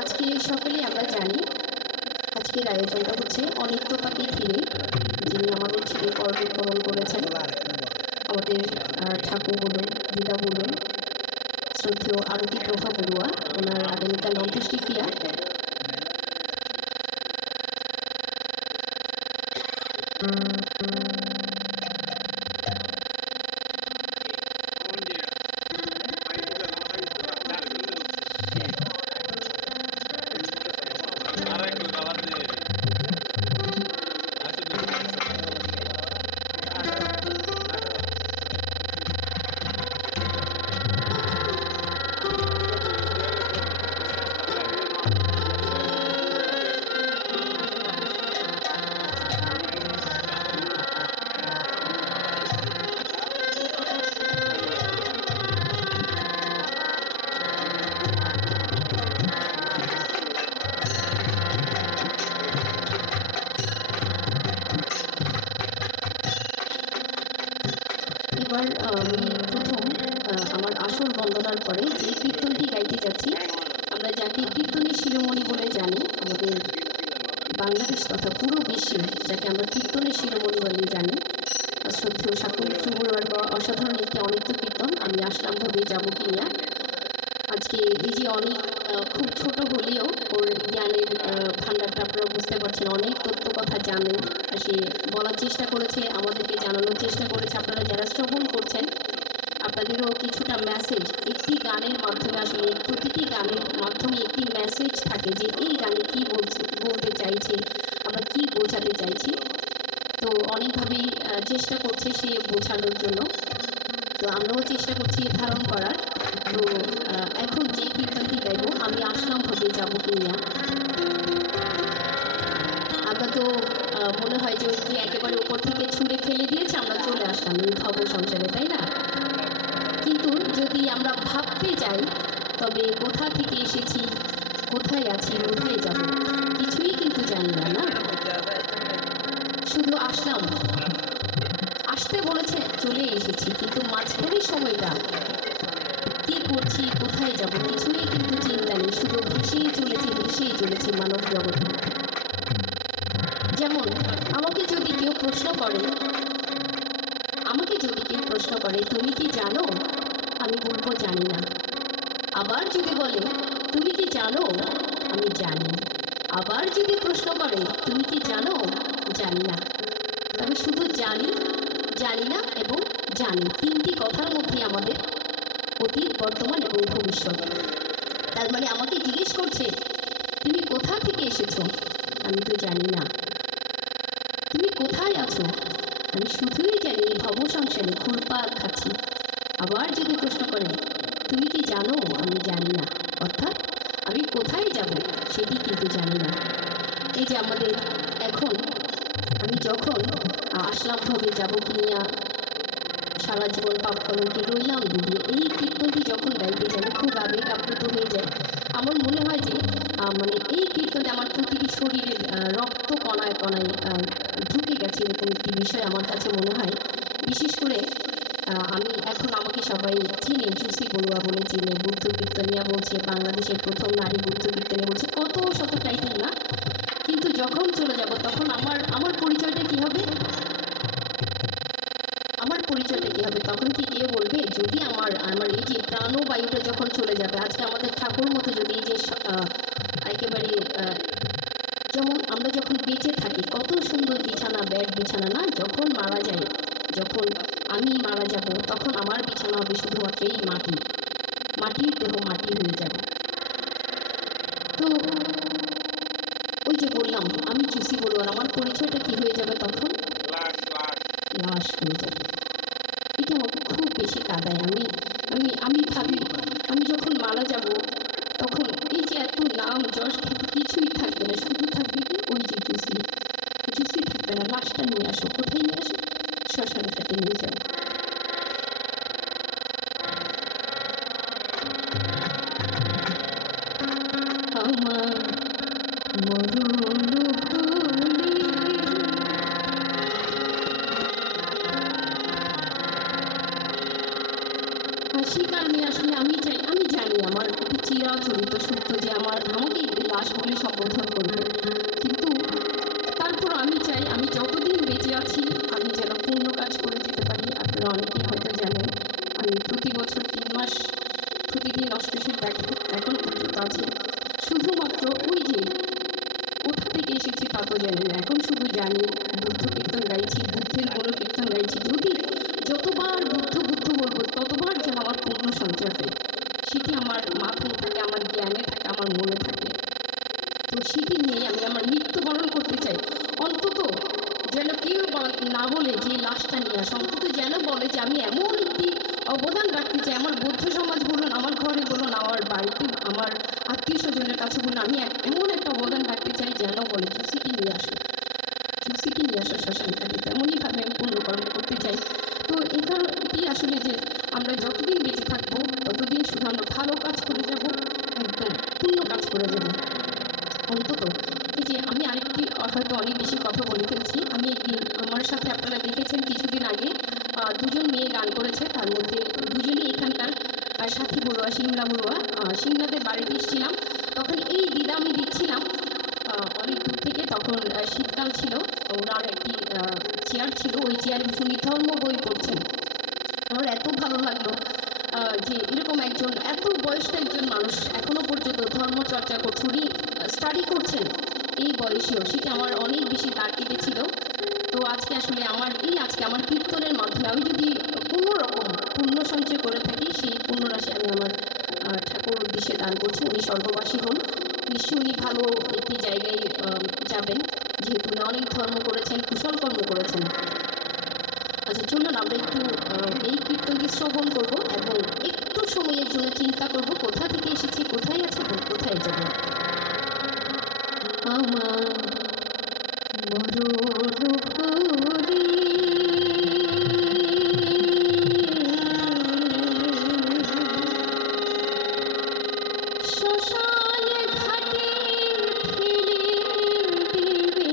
আজকে সকালে আমরা জানি আজকের আয়োজনটা হচ্ছে অনিত্যতাকে ঘিরে, যিনি আমাদের ছেলে পরলোকগমন করেছেন, আমাদের ঠাকুর বলুন, দিদা বলুন, শ্রদ্ধেয় আরতি প্রভা বড়ুয়া, ওনার আগামীকাল অন্ত্যেষ্টিক্রিয়া। এবার আমি প্রথম আমার আসল বন্দনার পরে যে কীর্তনটি গাইতে যাচ্ছি, আমরা যাকে কীর্তনের শিরোমণি বলে জানি আমাদের বাংলাদেশ তথা পুরো বিশ্বে, যাকে আমরা কীর্তনের শিরোমণি বলে জানি, শ্রদ্ধেয় ঠাকুর বড়ুয়ার অসাধারণ একটি অনিত্য কীর্তন আমি আসলাম ভাবে যাবো কিনিয়া। আজকে এই যে অনেক খুব ছোট হলেও ওর জ্ঞানের ভাণ্ডারটা আপনারা বুঝতে পারছেন, অনেক তথ্য কথা জানেন, সে বলার চেষ্টা করেছে, আমাদেরকে জানানোর চেষ্টা করেছে। আপনারা যারা শ্রবণ করছেন আপনাদেরও কিছুটা মেসেজ একটি গানের মাধ্যমে, আসলে প্রতিটি গানের মাধ্যমে একটি মেসেজ থাকে যে এই গানে কী বলতে চাইছে, আমরা কী বোঝাতে চাইছি। তো অনেকভাবেই চেষ্টা করছে সে বোঝানোর জন্য, তো আমরাও চেষ্টা করছি ধারণ করার। তো এখন যে কীর্তনটি গাইব আমি আসলাম ভাবে যাবো কিনিয়া। আমরা তো মনে হয় যে ওই একেবারে উপর থেকে ছুঁড়ে ফেলে দিয়েছে, আমরা চলে আসলাম এই ভব সংসারে, তাই না? কিন্তু যদি আমরা ভাবতে যাই তবে কোথা থেকে এসেছি, কোথায় আছি, কোথায় যাব, কিছুই কিন্তু জানি না, না? শুধু আসলাম, আসতে বলেছে চলে এসেছি, কিন্তু মাঝখানের সময়টা কী করছি, কোথায় যাব, কিছুই কিন্তু চিন্তা নেই, শুধু ভেসেই চলেছি মানব জগতে। যেমন আমাকে যদি কেউ প্রশ্ন করে তুমি কি জানো, আমি বলবো জানি না। আবার যদি বলে তুমি কি জানো, আমি জানি। আবার যদি প্রশ্ন করে তুমি কি জানো, জানি না। তবে শুধু জানি না এবং জানি, তিনটি কথার মধ্যে আমাদের অতীত, বর্তমান এবং ভবিষ্যৎ। তার মানে আমাকে জিজ্ঞেস করছে তুমি কোথা থেকে এসেছো, আমি তো জানি না। তুমি কোথায় আছো, আমি শুধুই জানি এই ভব সংসারে ঘুরপাক খাচ্ছি। আবার যদি প্রশ্ন করে তুমি কি জানো, আমি জানি না, অর্থাৎ আমি কোথায় যাব সেটি কিন্তু জানি না। এই যে আমাদের এখন আমি যখন আসলাম ভাবে যাবো কিনিয়া, সারা জীবন পাপ কলঙ্কে রইলাম ডুবিয়ে, এই কীর্তনটি যখন গাইতে যাই খুব আবেগ আপ্লুত হয়ে যায়। আমার মনে হয় যে মানে এই কীর্তনে আমার প্রতিটি শরীরের রক্ত কণায় কণায় ঢুকে গেছে, এরকম একটি বিষয় আমার কাছে মনে হয়। বিশেষ করে আমি এখন আমাকে সবাই চিনে, জুসি বড়ুয়া বলে চিনে, বুদ্ধ কীর্তনিয়া বলছে, বাংলাদেশের প্রথম নারী বুদ্ধ কীর্তনিয়া বলছে, কত শত টাইটেল না। কিন্তু যখন চলে যাব তখন আমার পরিচয়টা কী হবে, তখন কি কেউ বলবে, যদি আমার এই যে প্রাণবায়ুটা যখন চলে যাবে, আজকে আমাদের ঠাকুর মতো যদি এই যে একেবারে যেমন আমরা যখন বেঁচে থাকি কত সুন্দর বিছানা, বেড বিছানা না, যখন মারা যায়, যখন আমি মারা যাব তখন আমার বিছানা হবে শুধুমাত্র এই মাটির দেহ, মাটি হয়ে যাবে। তো ওই যে বললাম আমি জুসি বড়ুয়ার, আমার পরিচয়টা কি হয়ে যাবে তখন, লাশ হয়ে যাবে। এটা আমাকে খুব বেশি কাঁদায়। আমি ভাবি আমি যখন মারা যাব তখন এই যে এত নাম যশ কিছুই থাকবে না, শুধু থাকবে কি ওই যে জুসি থাকবে না, সেই কারণে আসলে আমি জানি আমার একটি চিরাচরিত সত্য যে আমাকে লাশ বলে সম্বোধন করবে, কিন্তু তারপর আমি চাই আমি যতদিন বেঁচে আছি আমি যেন পূর্ণ কাজ করে যেতে পারি। আপনারা অনেকেই হয়তো জানেন আমি প্রতি বছর 3 মাস প্রতিদিন অষ্টশীর ব্যাখ্যা এখনো পর্যন্ত আছে। শুধুমাত্র ওই যে কোথা থেকে এসেছি তা তো জানি না, এখন শুধু জানি বুদ্ধ কীর্তন গাইছি, বুদ্ধের কোনো কীর্তন গাইছি। যদি যতবার বুদ্ধ বুদ্ধ বলবো ততবার যেন আমার পূর্ণ সঞ্চয় হয়, সেটি আমার মাথায় থাকে, আমার জ্ঞানে থাকে, আমার মনে থাকে। তো সেটি নিয়ে আমি আমার মৃত্যুবরণ করতে চাই। অন্তত যেন কেউ না বলে যে লাশটা নিয়ে আসে, অন্তত যেন বলে যে আমি এমন একটি অবদান রাখতে চাই, আমার বৌদ্ধ সমাজ বলুন, আমার ঘরে বলুন, আমার বাড়িতে, আমার আত্মীয় স্বজনের কাছে বলুন, আমি এমন একটা অবদান রাখতে চাই যেন বলে চুসিকে নিয়ে আসো, চুসিকে নিয়ে আসো শ্মশানকারী। তেমনইভাবে আমি পুণ্যকর্ম করতে চাই। তো এটি আসলে যে আমরা যতদিন বেঁচে থাকবো ততদিন শুধু আমরা ভালো কাজ করে যাব, একদম পূর্ণ কাজ করে যাব। অন্তত এই যে আমি আরেকটি হয়তো অনেক বেশি কথা বলে ফেলছি, আমি একদিন আমার সাথে আপনারা দেখেছেন কিছুদিন আগে দুজন মেয়ে গান করেছে, তার মধ্যে দুজনই এখানকার সাথী বড়ুয়া, সিমলা বড়ুয়া। সিমলাদের বাড়িতে এসেছিলাম, তখন এই দিদা আমি দিচ্ছিলাম অনেক দূর থেকে, তখন শীতকাল ছিল, ওনার একটি চেয়ার ছিল, ওই চেয়ারে শুনি ধর্ম বই পড়ছেন। আমার এত ভালো লাগলো যে এরকম একজন এত বয়স্ক একজন মানুষ এখনও পর্যন্ত ধর্মচর্চা করছে, উনি স্টাডি করছেন এই বয়সেও, সেটা আমার অনেক বেশি দাগ কেটেছিল। তো আজকে আসলে আজকে আমার কীর্তনের মাধ্যমে আমি যদি কোনো রকম পুণ্য সঞ্চয় করে থাকি, সেই পুণ্য রাশি আমি আমার ঠাকুর উদ্দেশ্যে দান করছি। উনি স্বর্গবাসী হন, নিশ্চয়ই উনি ভালো একটি জায়গায় যাবেন, যেহেতু উনি অনেক ধর্ম করেছেন, কুশল কর্ম করেছেন। আচ্ছা চলুন আমরা একটু এই কীর্তনটি শ্রবণ করবো এবং একটু সময়ের জন্য চিন্তা করব কোথা থেকে এসেছি, কোথায় আছি এবং কোথায় যাব। আমার শ্মশানে ঘাটে ফেলে দেবে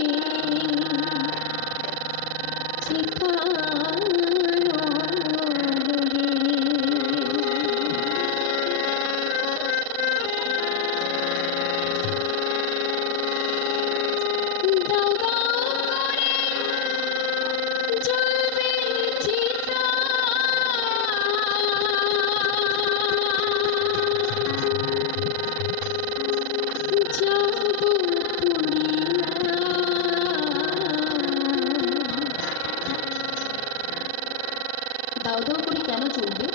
দাও দাও করে কেন চলবে?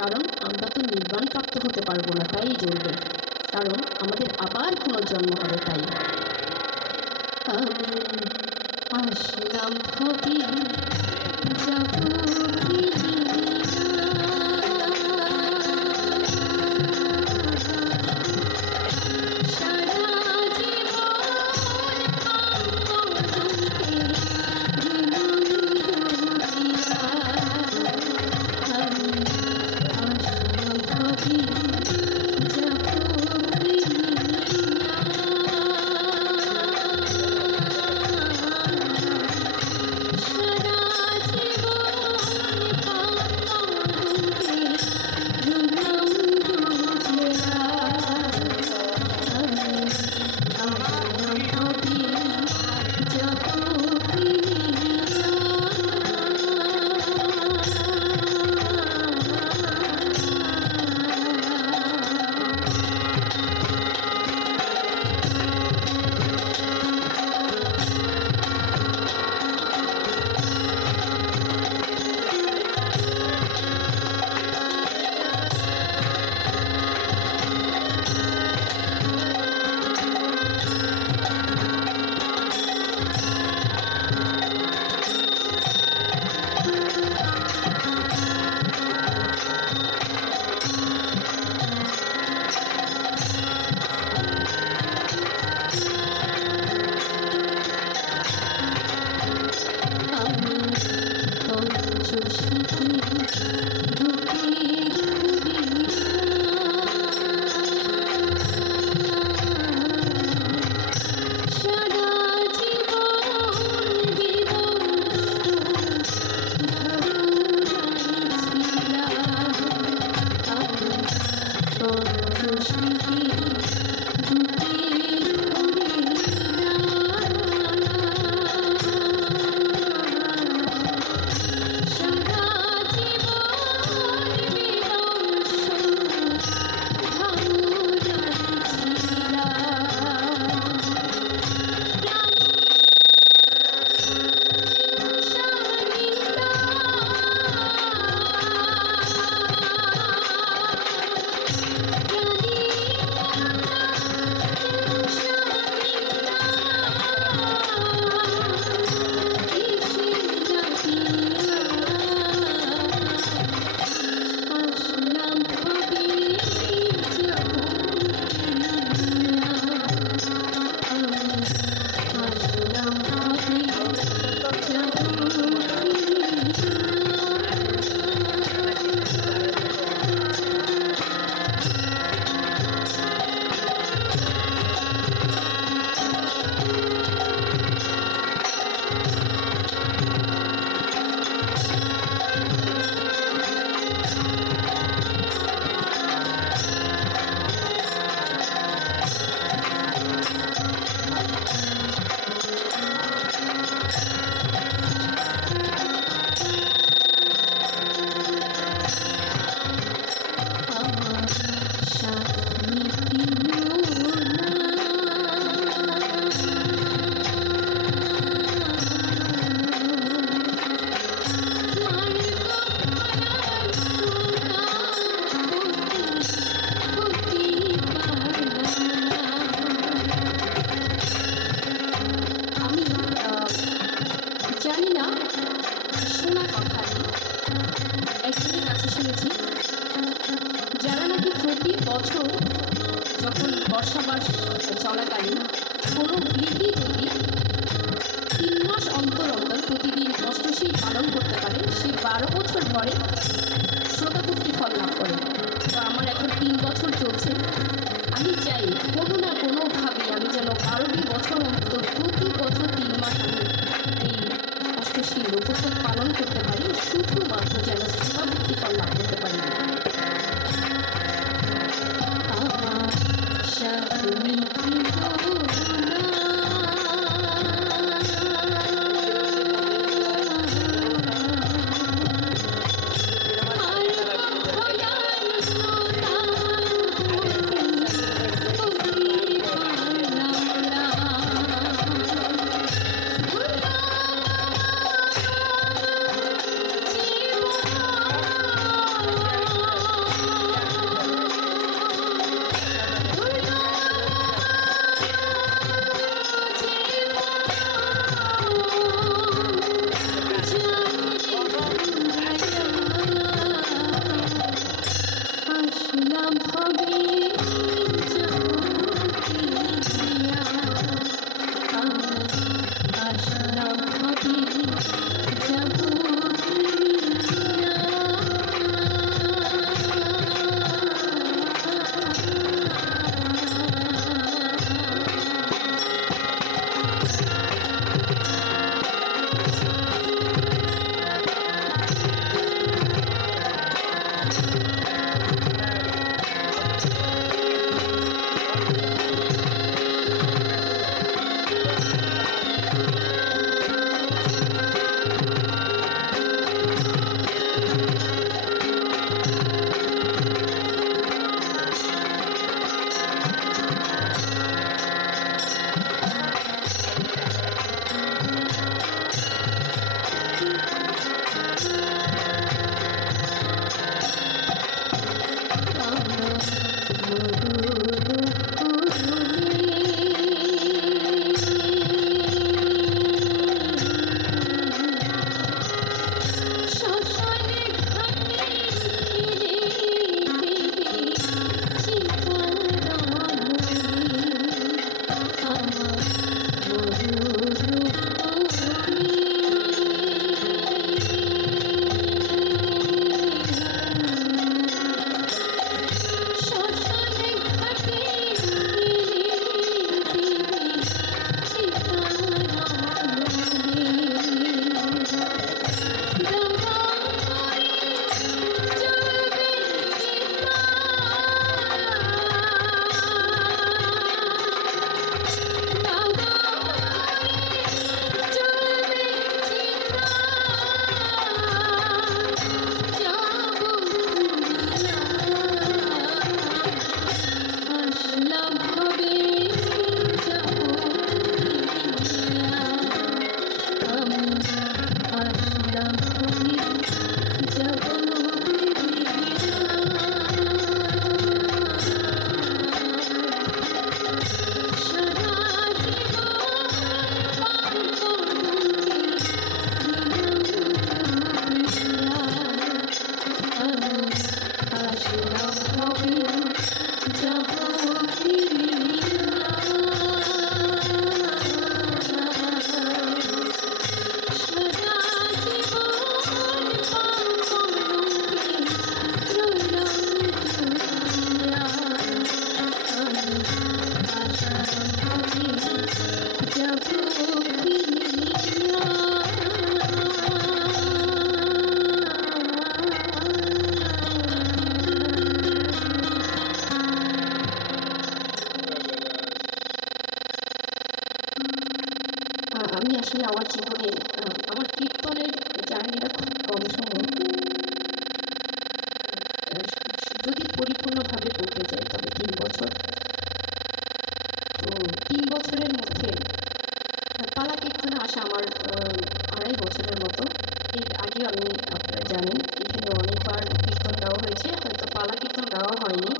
কারণ আমরা তো নির্বাণ প্রাপ্ত হতে পারবো না, তাই জ্বলবে, কারণ আমাদের আবার পুনর্জন্ম হবে। তাই আমি আসলাম ভাবি যাব সারা জীবন 12 বছর পরে শ্রোতাভক্তি ফল লাভ করে। তো আমার এখন 3 বছর চলছে। আমি চাই কোনো না কোনোভাবে আমি যেন 12টি বছর অন্তর প্রতি বছর 3 মাস আমি এই অষ্টশী লোকোৎসব পালন করতে পারি, শুধুমাত্র যেন শ্রোতাভক্তি ফল লাভ করতে পারি। আমি আসলে আমার জীবনে আমার কীর্তনের জার্নিটা খুব কম সময়। যদি পরিপূর্ণভাবে বলতে যাই তবে 3 বছর। তো 3 বছরের মধ্যে পালা কীর্তনে আসা আমার 2.5 বছরের মতো। এর আগে আমি আপনারা জানেন এখানে অনেকবার কীর্তন গাওয়া হয়েছে, হয়তো পালা কীর্তন গাওয়া হয়নি,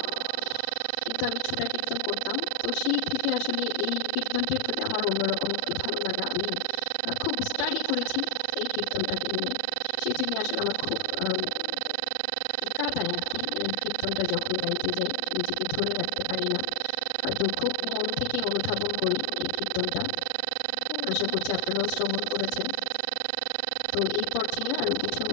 কিন্তু আমি ছোটা কীর্তন করতাম। তো সেই থেকে আসলে এই কীর্তনটির প্রতি আমার অন্যরকম একটি ভালো লাগা। আমি খুব স্টাডি করেছি এই কীর্তনটাকে নিয়ে, সেই জন্য আসলে আমার খুব কাটায় আর কি। এই কীর্তনটা যখন গাইতে যাই নিজেকে ধরে রাখতে পারি না, হয়তো খুব মন থেকে অনুধাবন করি এই কীর্তনটা। আশা করছি আপনারাও শ্রবণ করেছেন। তো এই পর্যায়ে আরও কিছু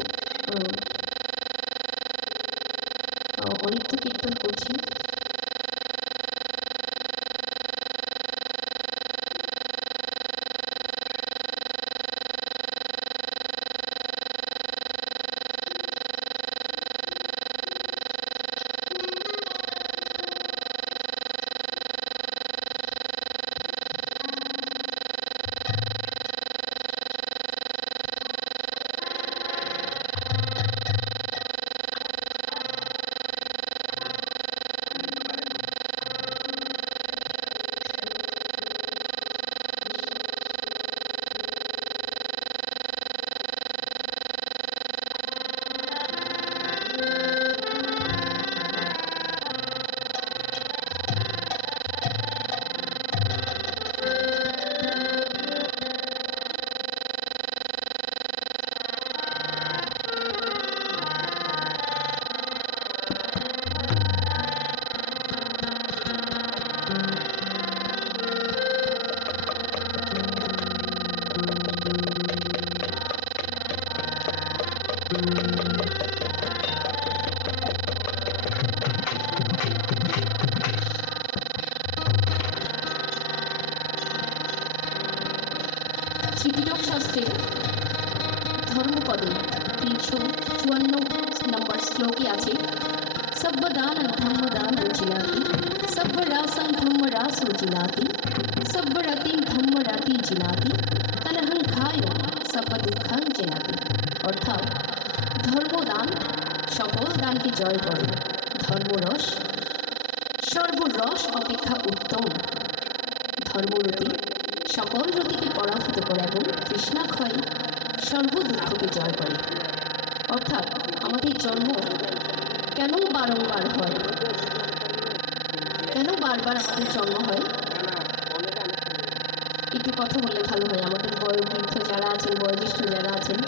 ত্রিপিটক শাস্ত্রে ধর্মপদে 354 নম্বর শ্লোকে আছে সব্বদান ধম্মদান জিনাতি সব্বরাসং ধম্মরাসো জিনাতি সব্বরতিং ধম্মরতি জিনাতি তনহং খায় সব্ব দুঃখং জিনাতি। অর্থাৎ ধর্মদান সকল দানকে জয় করে, ধর্মরস সর্বরস অপেক্ষা উত্তম, ধর্মরতি সকল রতিকে পরাভূত করে এবং তৃষ্ণাক্ষয় সর্বদুঃখকে জয় করে। অর্থাৎ আমাদের জন্ম কেন বারংবার হয়, কেন বারবার আমাদের জন্ম হয়, একটু কথা বললে ভালো হয়। আমাদের বয়োবৃদ্ধ যারা আছেন, বয়োজ্যেষ্ঠ যারা আছেন,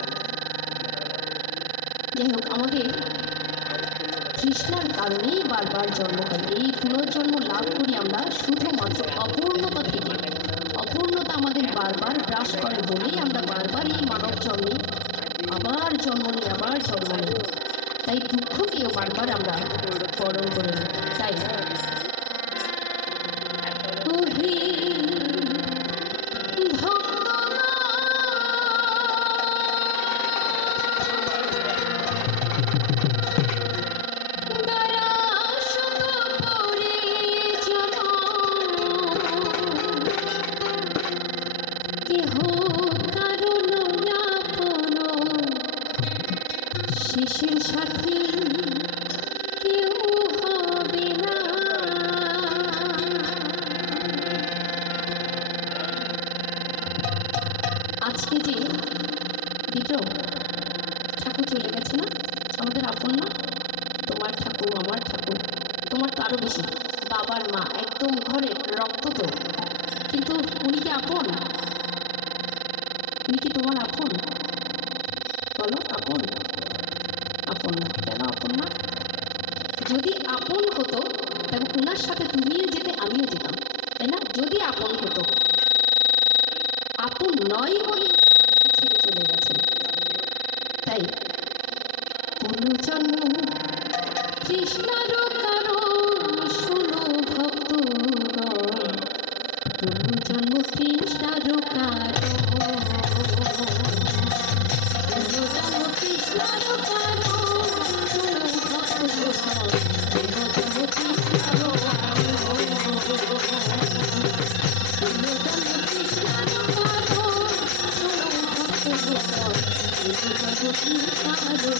যাই হোক, আমাদের তৃষ্ণার কারণেই বারবার জন্ম হয়। এই পুনর্জন্ম লাভ করি আমরা শুধুমাত্র অপূর্ণতা থেকে। অপূর্ণতা আমাদের বারবার গ্রাস করে বলেই আমরা বারবার এই মানব জন্মে আবার জন্ম নিই, আবার জন্ম নিই। তাই দুঃখকেও বারবার আমরা বরণ করে নিই। তাই শিশির সাথী কেউ হবে না। আজকে যে দুটো ঠাকুর চলে গেছে না, আমাদের আপন না, তোমার ঠাকুর, আমার ঠাকুর, তোমার তো আরো বেশি, বাবার মা, একদম ঘরের রক্ত তো, কিন্তু উনি কি আপন? উনি কি তোমার আপন? বলো, আপন? আপন না। কেন আপন না? যদি আপন হতো তবে ওনার সাথে তুমিও যেতে, আমিও যেতাম, তাই না? যদি আপন হতো, আপন নয় বলে ছেড়ে চলে গেছেন। তাই পুনর্জন্ম তৃষ্ণার কারণ শোনো ভক্তগণ, পুনর্জন্ম তৃষ্ণার কারণ, পুনর্জন্ম তৃষ্ণার কারণ শোনো ভক্তগণ, পুনর্জন্ম তৃষ্ণার কারণ, পুনর্জন্ম তৃষ্ণার কারণ শোনো ভক্তগণ, পুনর্জন্ম তৃষ্ণার কারণ।